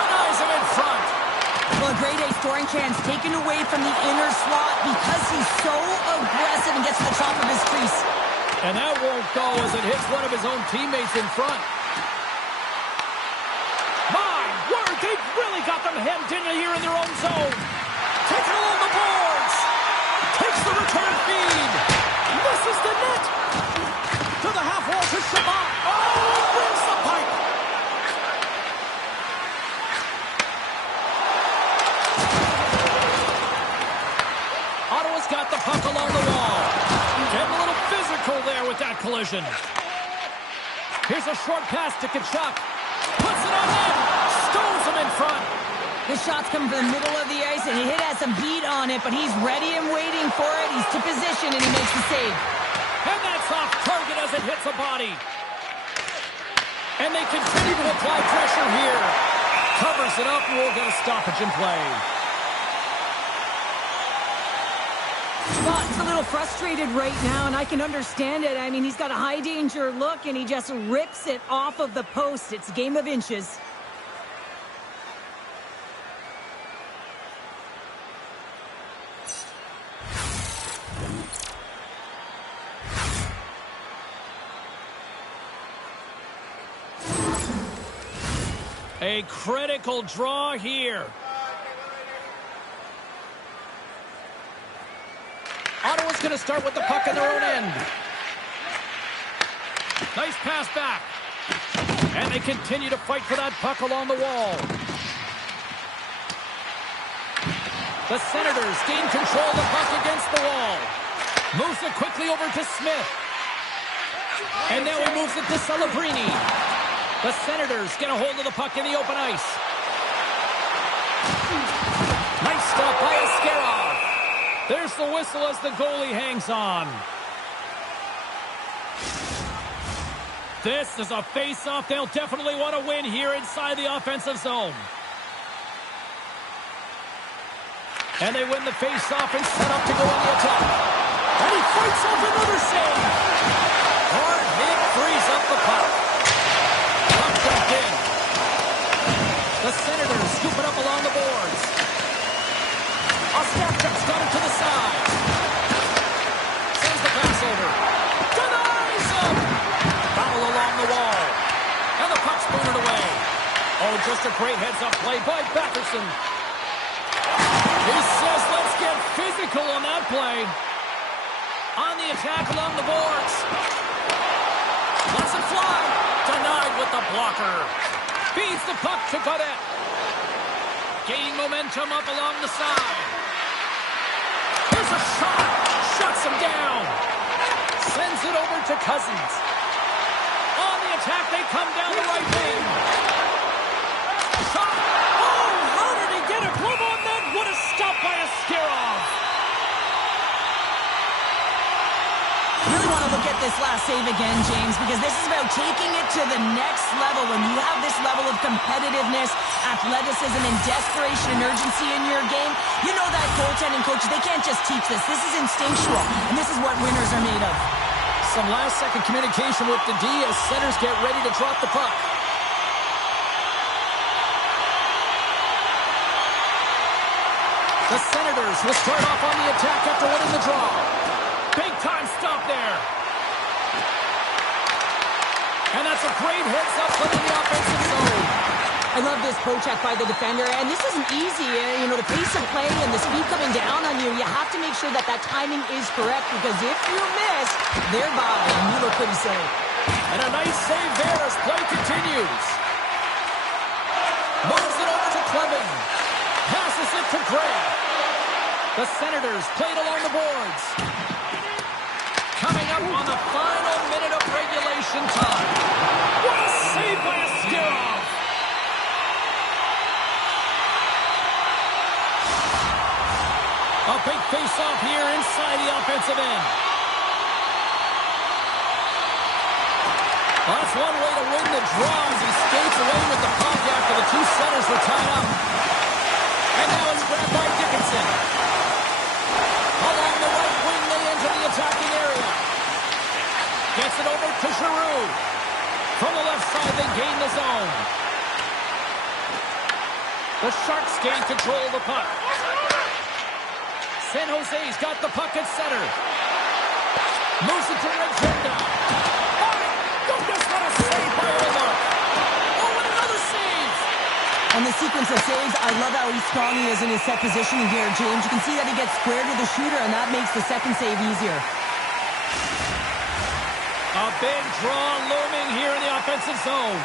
Denies him in front. Well, a grade A scoring chance taken away from the inner slot because he's so aggressive and gets to the top of his crease. And that won't go as it hits one of his own teammates in front. My word, they've really got them hemmed in here in their own zone. Taking along the boards. Takes the return feed. Misses the net. To the half wall to Shabbat. Oh, brings the pipe. Ottawa's got the puck along the wall. Getting a little physical there with that collision. Here's a short pass to Kachuk. Puts it on net. Stones him in front. This shot's coming from the middle of the ice, and he has some beat on it, but he's ready and waiting for it. He's to position, and he makes the save. And that's off target as it hits a body. And they continue to apply pressure here. Covers it up, and we'll get a stoppage in play. He's a little frustrated right now, and I can understand it. I mean, he's got a high danger look, and he just rips it off of the post. It's a game of inches. A critical draw here. Ottawa's going to start with the puck in their own end. Nice pass back. And they continue to fight for that puck along the wall. The Senators gain control of the puck against the wall. Moves it quickly over to Smith. And now he moves it to Celebrini. The Senators get a hold of the puck in the open ice. Nice stop by Askarov. There's the whistle as the goalie hangs on. This is a face-off they'll definitely want to win here inside the offensive zone. And they win the face-off and set up to go on the attack. And he fights off another save. Hard hit frees up the puck. Puck dumped in. The Senators scoop it up along the boards. Ostapchuk's got it to the side. Sends the pass over. Denies him! Foul along the wall. And the puck's booted away. Oh, just a great heads-up play by Batherson. He says, let's get physical on that play. On the attack along the boards. Lets it fly. Denied with the blocker. Feeds the puck to Godet. Gaining momentum up along the side. Here's a shot. Shuts him down. Sends it over to Cousins. On the attack, they come down the right wing. Shot. Oh, how did he get a glove on that? What a stop by Askarov. Really want to look at this last save again, James, because this is about taking it to the next level. When you have this level of competitiveness, athleticism, and desperation and urgency in your game, you know that goaltending coaches, they can't just teach this. This is instinctual, and this is what winners are made of. Some last-second communication with the D as centers get ready to drop the puck. The Senators will start off on the attack after winning the draw. Big-time stop there. And that's a great heads-up play in the offensive zone. I love this poke check by the defender, and this isn't easy. You know, the pace of play and the speed coming down on you, you have to make sure that that timing is correct, because if you miss, they're by, and you look pretty silly. And a nice save there as play continues. Moves it over to Clement. Passes it to Gray. The Senators played along the boards. Coming up on the final minute of regulation time. What a save by Askarov! A big face-off here inside the offensive end. Well, that's one way to win the draw as he skates away with the puck after the two centers were tied up. And now it's grabbed by Dickinson. Along the right wing, they enter the attacking area. Gets it over to Giroux. From the left side, they gain the zone. The Sharks gain control of the puck. San Jose's got the puck at center. Moves it to Regenda. Oh, goodness, what a save by Olmark. Oh, and another save. On the sequence of saves, I love how strong he is in his set positioning here, James. You can see that he gets square to the shooter, and that makes the second save easier. A big draw looming here in the offensive zone.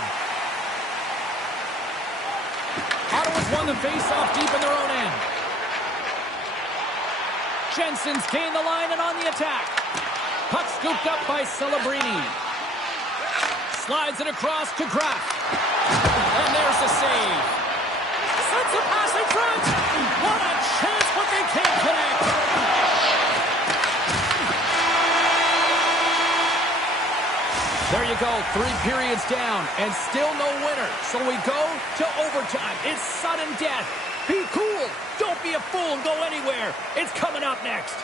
Ottawa's won the face-off deep in their own end. Jensen's gained the line and on the attack. Puck scooped up by Celebrini. Slides it across to Graf. And there's the save. Sends a pass in front. What a chance, but they can't connect. There you go, 3 periods down, and still no winner. So we go to overtime. It's sudden death. Be cool. Don't be a fool and go anywhere. It's coming up next.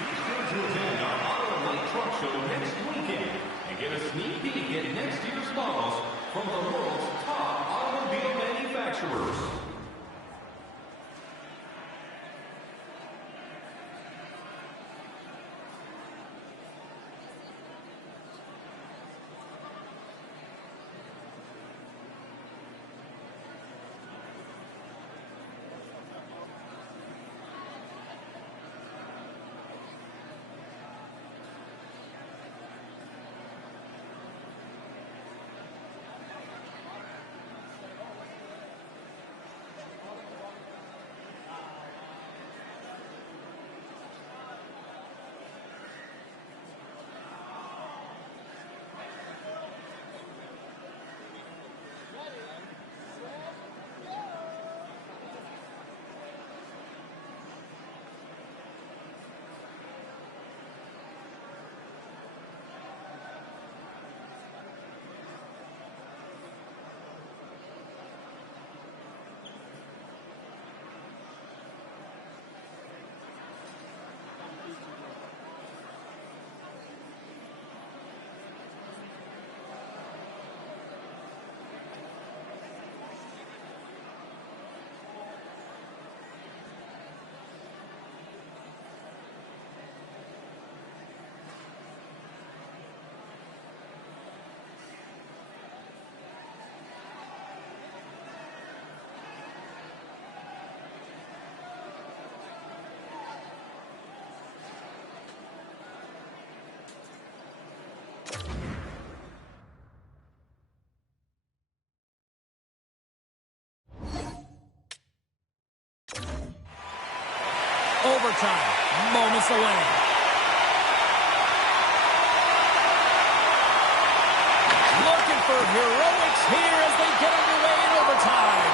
Be sure to attend our Auto Lake Truck Show next weekend and get a sneak peek at next year's models from the world's top automobile manufacturers. Overtime, moments away. Looking for heroics here as they get underway in overtime.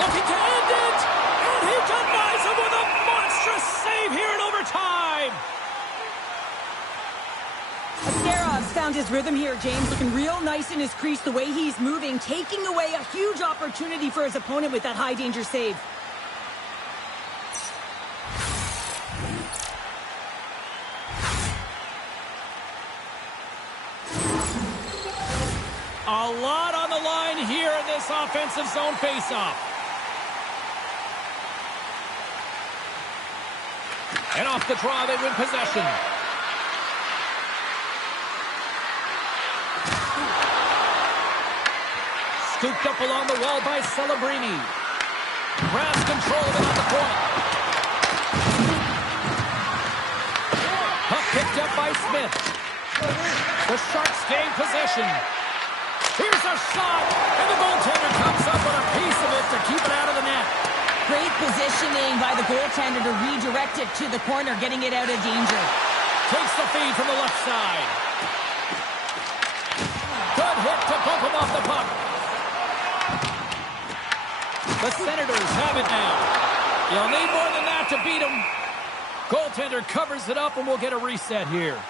Looking to end it, and he denies him with a monstrous save here in overtime. Ascarov's found his rhythm here, James. Looking real nice in his crease, the way he's moving, taking away a huge opportunity for his opponent with that high-danger save. A lot on the line here in this offensive zone faceoff. And off the draw, they win possession. Scooped up along the wall by Celebrini. Grabs control of it on the point. Puck picked up by Smith. The Sharks gain possession. Here's a shot, and the goaltender comes up with a piece of it to keep it out of the net. Great positioning by the goaltender to redirect it to the corner, getting it out of danger. Takes the feed from the left side. Good hit to bump him off the puck. The Senators have it now. You'll need more than that to beat them. Goaltender covers it up, and we'll get a reset here.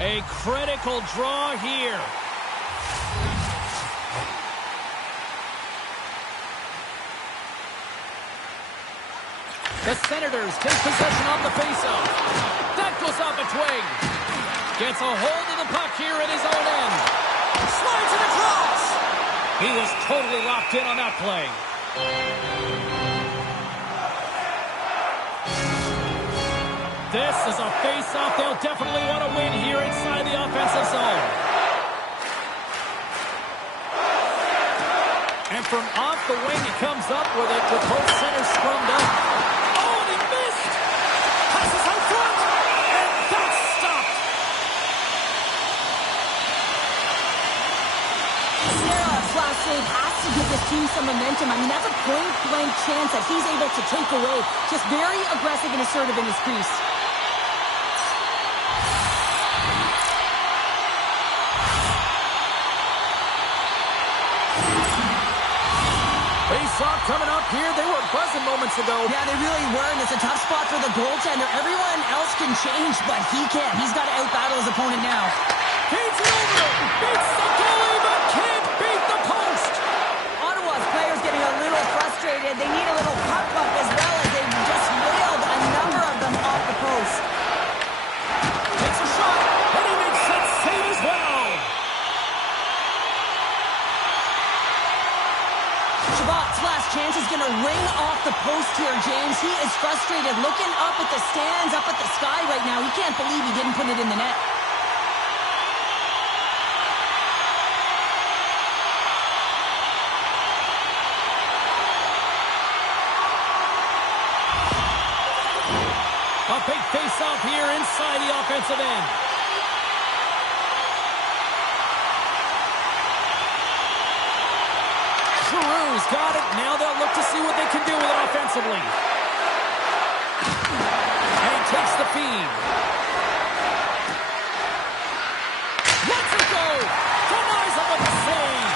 A critical draw here. The Senators take possession on the faceoff. That goes off its wing. Gets a hold of the puck here at his own end. Slides it across. He was totally locked in on that play. This is a face-off they'll definitely want to win here inside the offensive zone. And from off the wing, he comes up with it with both centers scrummed up. Oh, and he missed! Passes out front, and that's stopped. Ascarov's last save has to give this team some momentum. I mean, that's a point-blank chance that he's able to take away. Just very aggressive and assertive in his crease. Face-off coming up here. They were buzzing moments ago. Yeah, they really were, and it's a tough spot for the goaltender. Everyone else can change, but he can't. He's got to out-battle his opponent now. Feeds it over. Beats the goalie, but can't beat the post. Ottawa's players getting a little frustrated. They need a little puck up as well as they've just wailed a here, James. He is frustrated, looking up at the stands, up at the sky right now. He can't believe he didn't put it in the net. A big face-off here inside the offensive end. Drew's got it. Now they'll look to see what they can do with it offensively. And he takes the feed. Lets it go. Denies him with the save.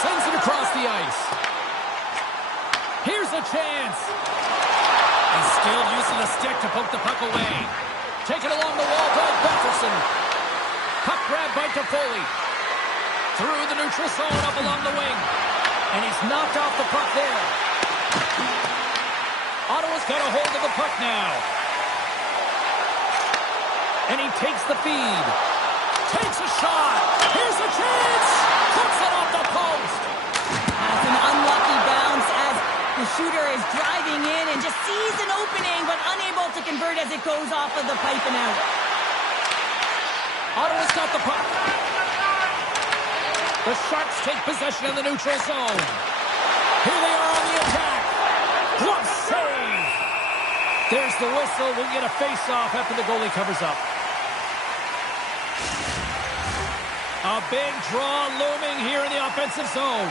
Sends it across the ice. Here's a chance. He's still using the stick to poke the puck away. Take it along the wall by Bufferson. Puck grab by Toffoli. Through the neutral zone up along the wing. And he's knocked off the puck there. Ottawa's got a hold of the puck now. And he takes the feed. Takes a shot. Here's a chance. Puts it off the post. That's an unlucky bounce as the shooter is driving in and just sees an opening but unable to convert as it goes off of the pipe and out. Ottawa's got the puck. The Sharks take possession of the neutral zone. Here they are on the attack. Glove save. There's the whistle. We'll get a face-off after the goalie covers up. A big draw looming here in the offensive zone.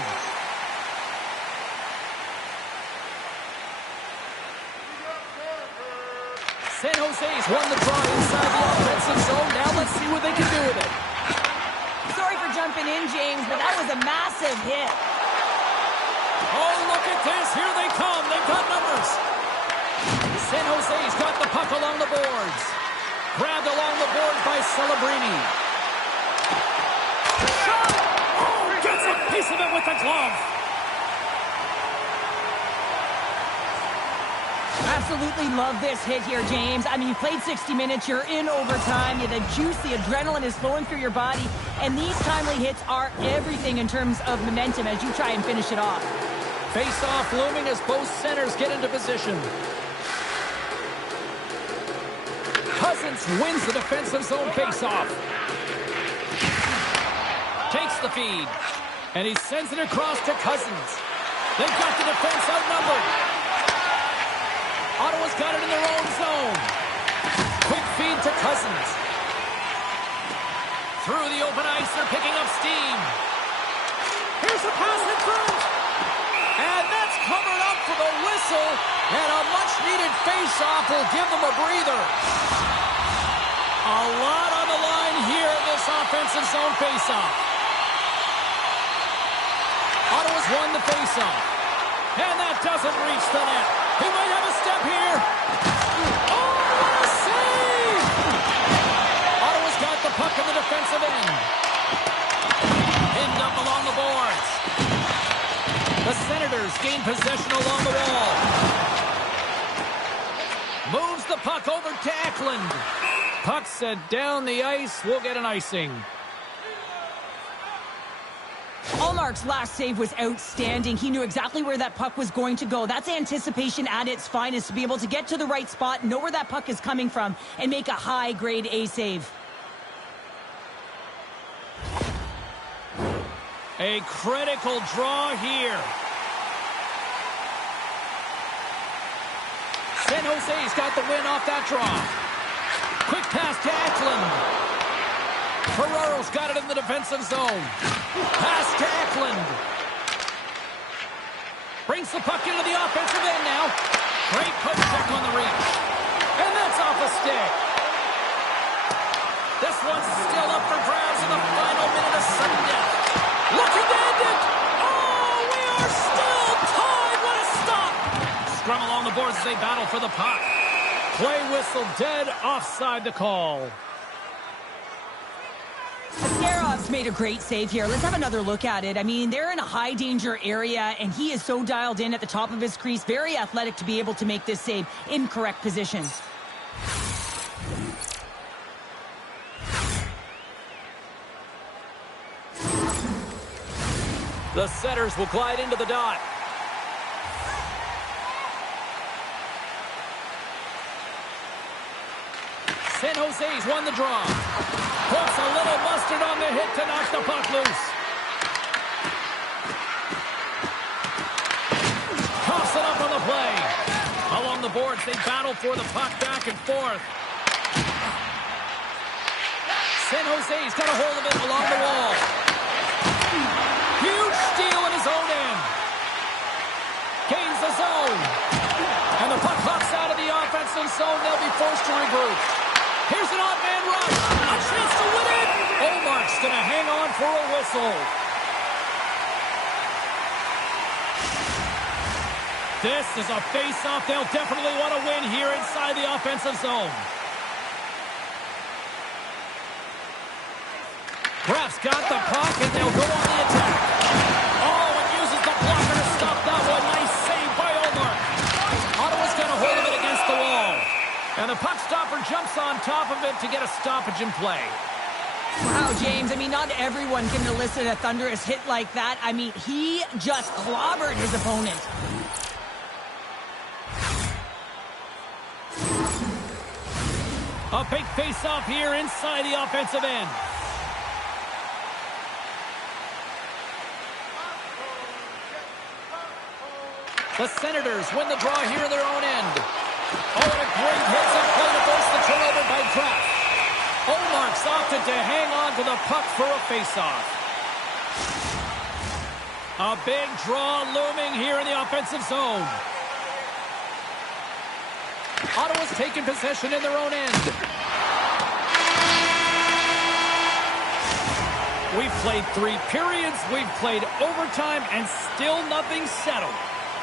San Jose's won the draw inside the offensive zone. Now let's see what they can do with it. Sorry for jumping in, James, but that was a massive hit. Oh, look at this. Here they come. They've got numbers. San Jose's got the puck along the boards. Grabbed along the board by Celebrini. Shot! Oh, gets a piece of it with the glove. Absolutely love this hit here, James. I mean, you played 60 minutes, you're in overtime, the juice, the adrenaline is flowing through your body, and these timely hits are everything in terms of momentum as you try and finish it off. Face-off looming as both centers get into position. Cousins wins the defensive zone face-off. Takes the feed, and he sends it across to Cousins. They've got the defense outnumbered. Ottawa's got it in their own zone. Quick feed to Cousins. Through the open ice, they're picking up steam. Here's a pass in front. And that's covered up for the whistle. And a much-needed face-off will give them a breather. A lot on the line here in this offensive zone face-off. Ottawa's won the face-off. And that doesn't reach the net. He might have a step here. Oh, what a save! Ottawa's got the puck in the defensive end. Pinned up along the boards. The Senators gain possession along the wall. Moves the puck over to Eklund. Puck set down the ice. We'll get an icing. Allmark's last save was outstanding. He knew exactly where that puck was going to go. That's anticipation at its finest, to be able to get to the right spot, know where that puck is coming from, and make a high-grade A save. A critical draw here. San Jose's got the win off that draw. Quick pass to Eklund. Ferraro's got it in the defensive zone. Pass to Eklund. Brings the puck into the offensive end now. Great poke check on the reach. And that's off a stick. This one's still up for grabs in the final minute of sudden death. Looking to end it. Oh, we are still tied. What a stop. Scrum along the boards as they battle for the puck. Play whistle dead. Offside the call. Askerov's made a great save here. Let's have another look at it. I mean, they're in a high-danger area, and he is so dialed in at the top of his crease. Very athletic to be able to make this save in correct position. The setters will glide into the dot. San Jose's won the draw. Puts a little mustard on the hit to knock the puck loose. Toss it up on the play. Along the boards, they battle for the puck back and forth. San Jose's got a hold of it along the wall. Huge steal in his own end. Gains the zone. And the puck hops out of the offensive zone. They'll be forced to regroup. Here's an odd man rush. A chance to win it. Omark's going to hang on for a whistle. This is a face-off they'll definitely want to win here inside the offensive zone. Graf's got the puck, and they'll go on the attack. Oh, and uses the blocker to stop that one. Nice save by Omar. Ottawa's got a hold of it against the wall. And the puck stopper jumps on top of it to get a stoppage in play. Wow, James, I mean, not everyone can elicit a thunderous hit like that. I mean, he just clobbered his opponent. A big face-off here inside the offensive end. The Senators win the draw here in their own end. Oh, and a great hits and play to force the turnover by Graf. Omark's opted to hang on to the puck for a face-off. A big draw looming here in the offensive zone. Ottawa's taken possession in their own end. We've played 3 periods, we've played overtime, and still nothing settled.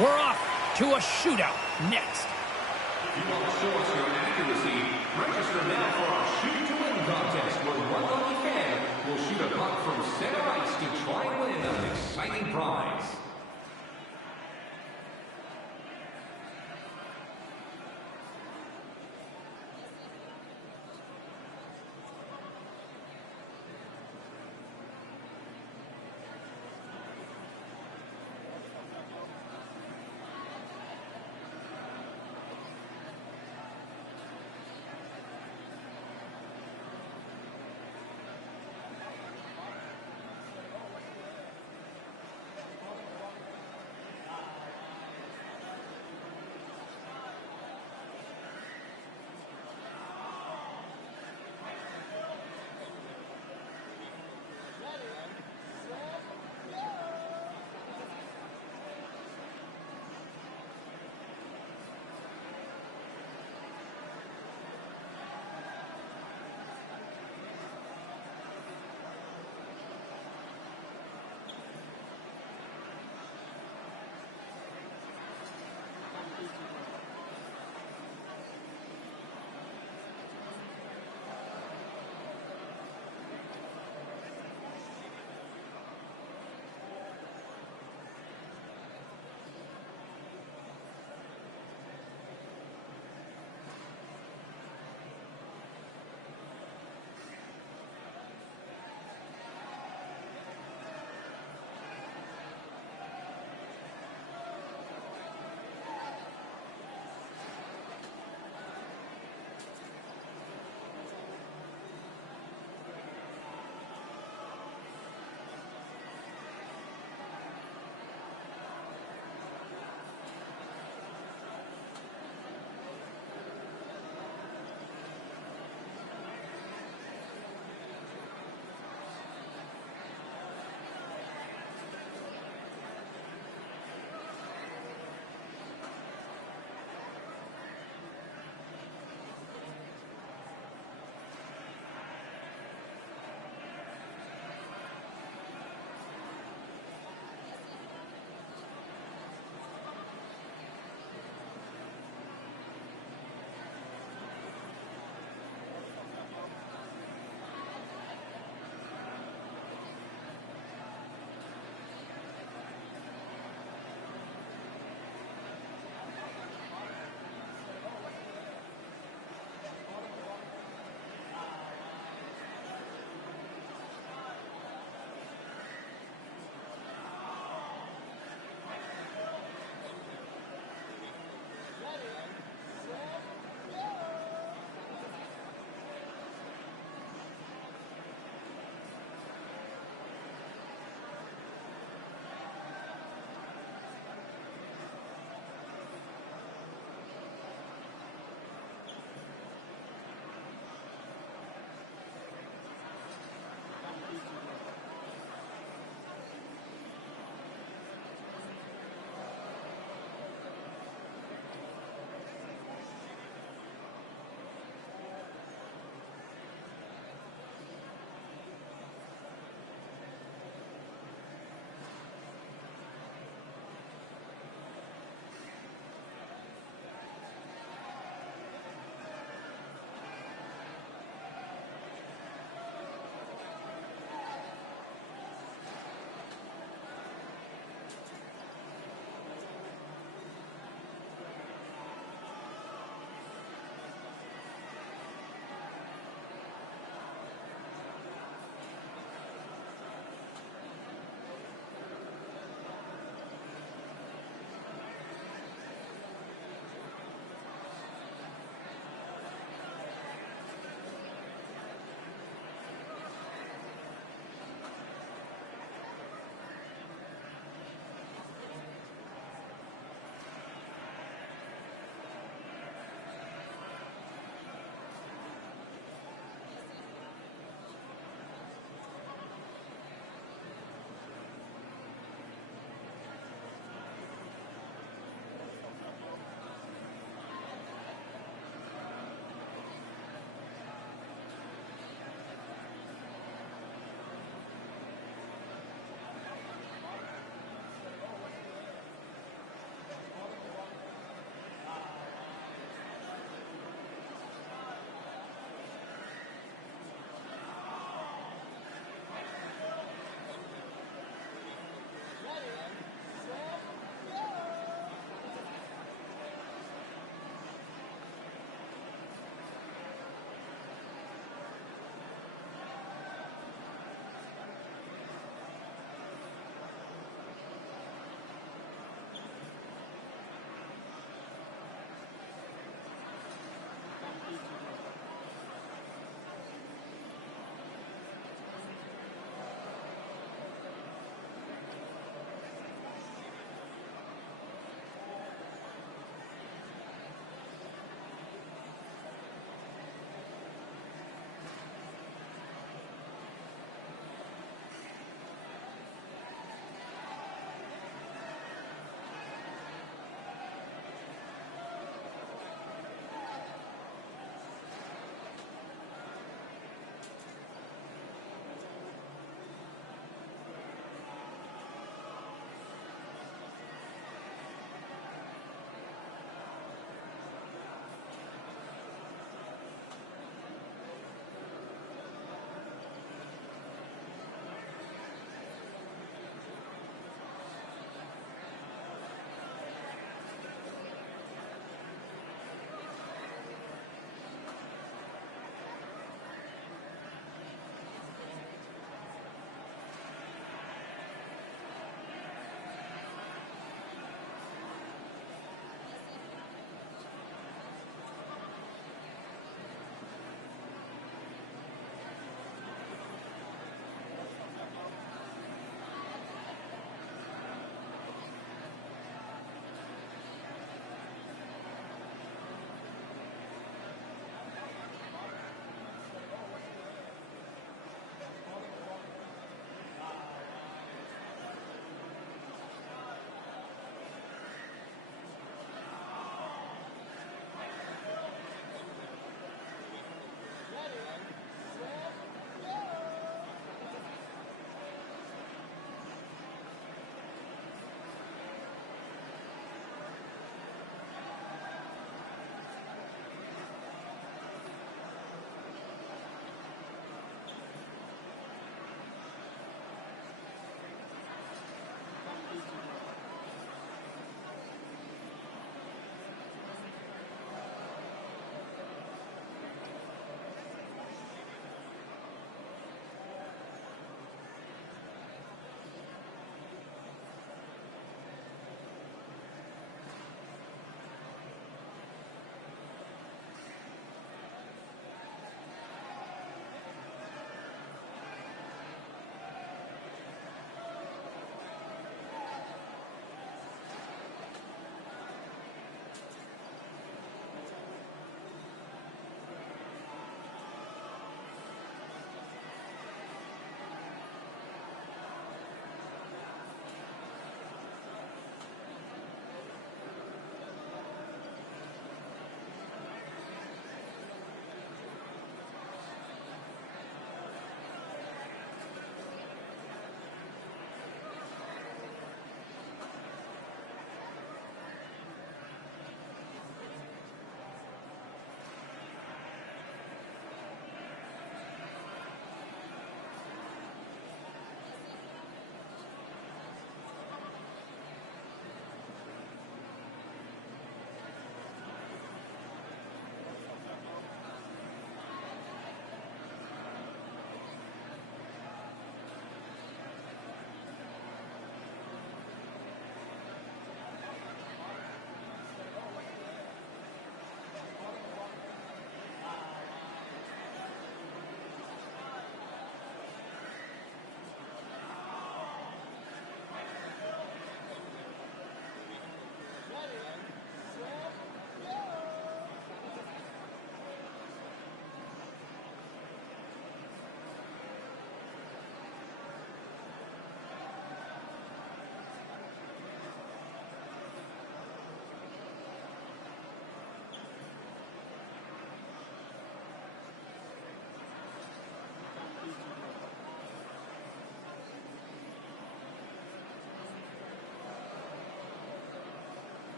We're off to a shootout next. If you want to show us your accuracy, register now for our Shoot to Win contest, where one lucky fan will shoot a puck from center ice to try and win an exciting prize.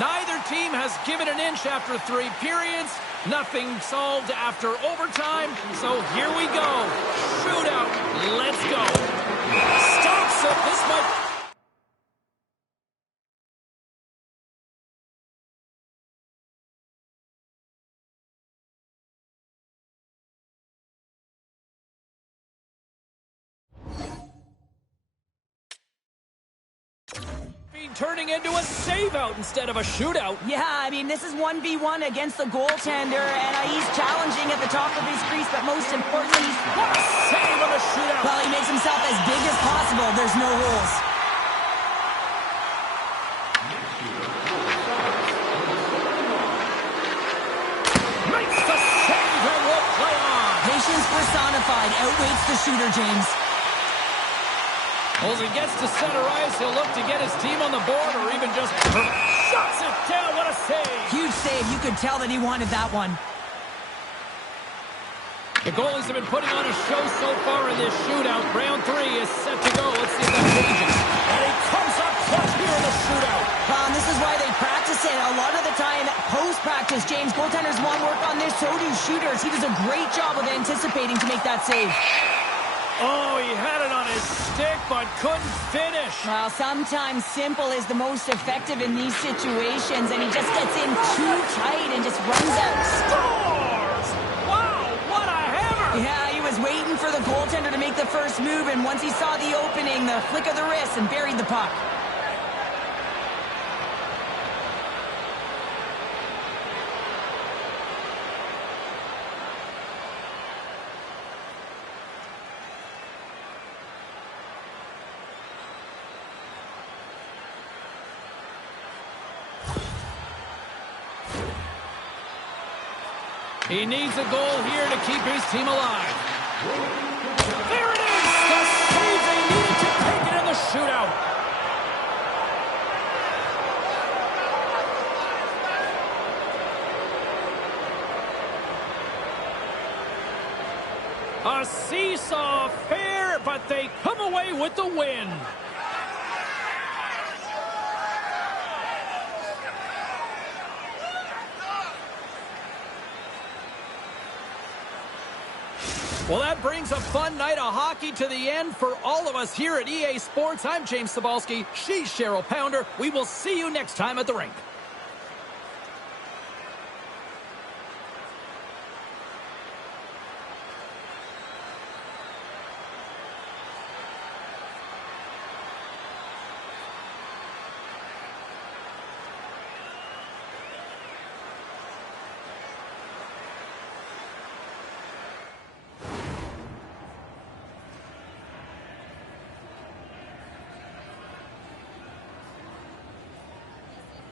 Neither team has given an inch after 3 periods. Nothing solved after overtime. So here we go. Shootout. Let's go. Stops it. This might... turning into a save-out instead of a shootout. Yeah, I mean, this is 1v1 against the goaltender, and he's challenging at the top of his crease, but most importantly, he's... What a save on a shootout! Well, he makes himself as big as possible. There's no holes. Makes the save and will play on. Patience personified outweighs the shooter, James. As he gets to center ice, he'll look to get his team on the board or even just shuts it down. What a save. Huge save. You could tell that he wanted that one. The goalies have been putting on a show so far in this shootout. Round 3 is set to go. Let's see if that changes. And he comes up clutch here in the shootout. And this is why they practice it. A lot of the time, post-practice, James, goaltenders want work on this. So do shooters. He does a great job of anticipating to make that save. Oh, he had it on his stick, but couldn't finish. Well, sometimes simple is the most effective in these situations, and he just gets in too tight and just runs out. Scores! Wow, what a hammer! Yeah, he was waiting for the goaltender to make the first move, and once he saw the opening, the flick of the wrist, and buried the puck. He needs a goal here to keep his team alive. There it is! The save they needed to take it in the shootout. A seesaw affair, but they come away with the win. Well, that brings a fun night of hockey to the end for all of us here at EA Sports. I'm James Cybulski. She's Cheryl Pounder. We will see you next time at the rink.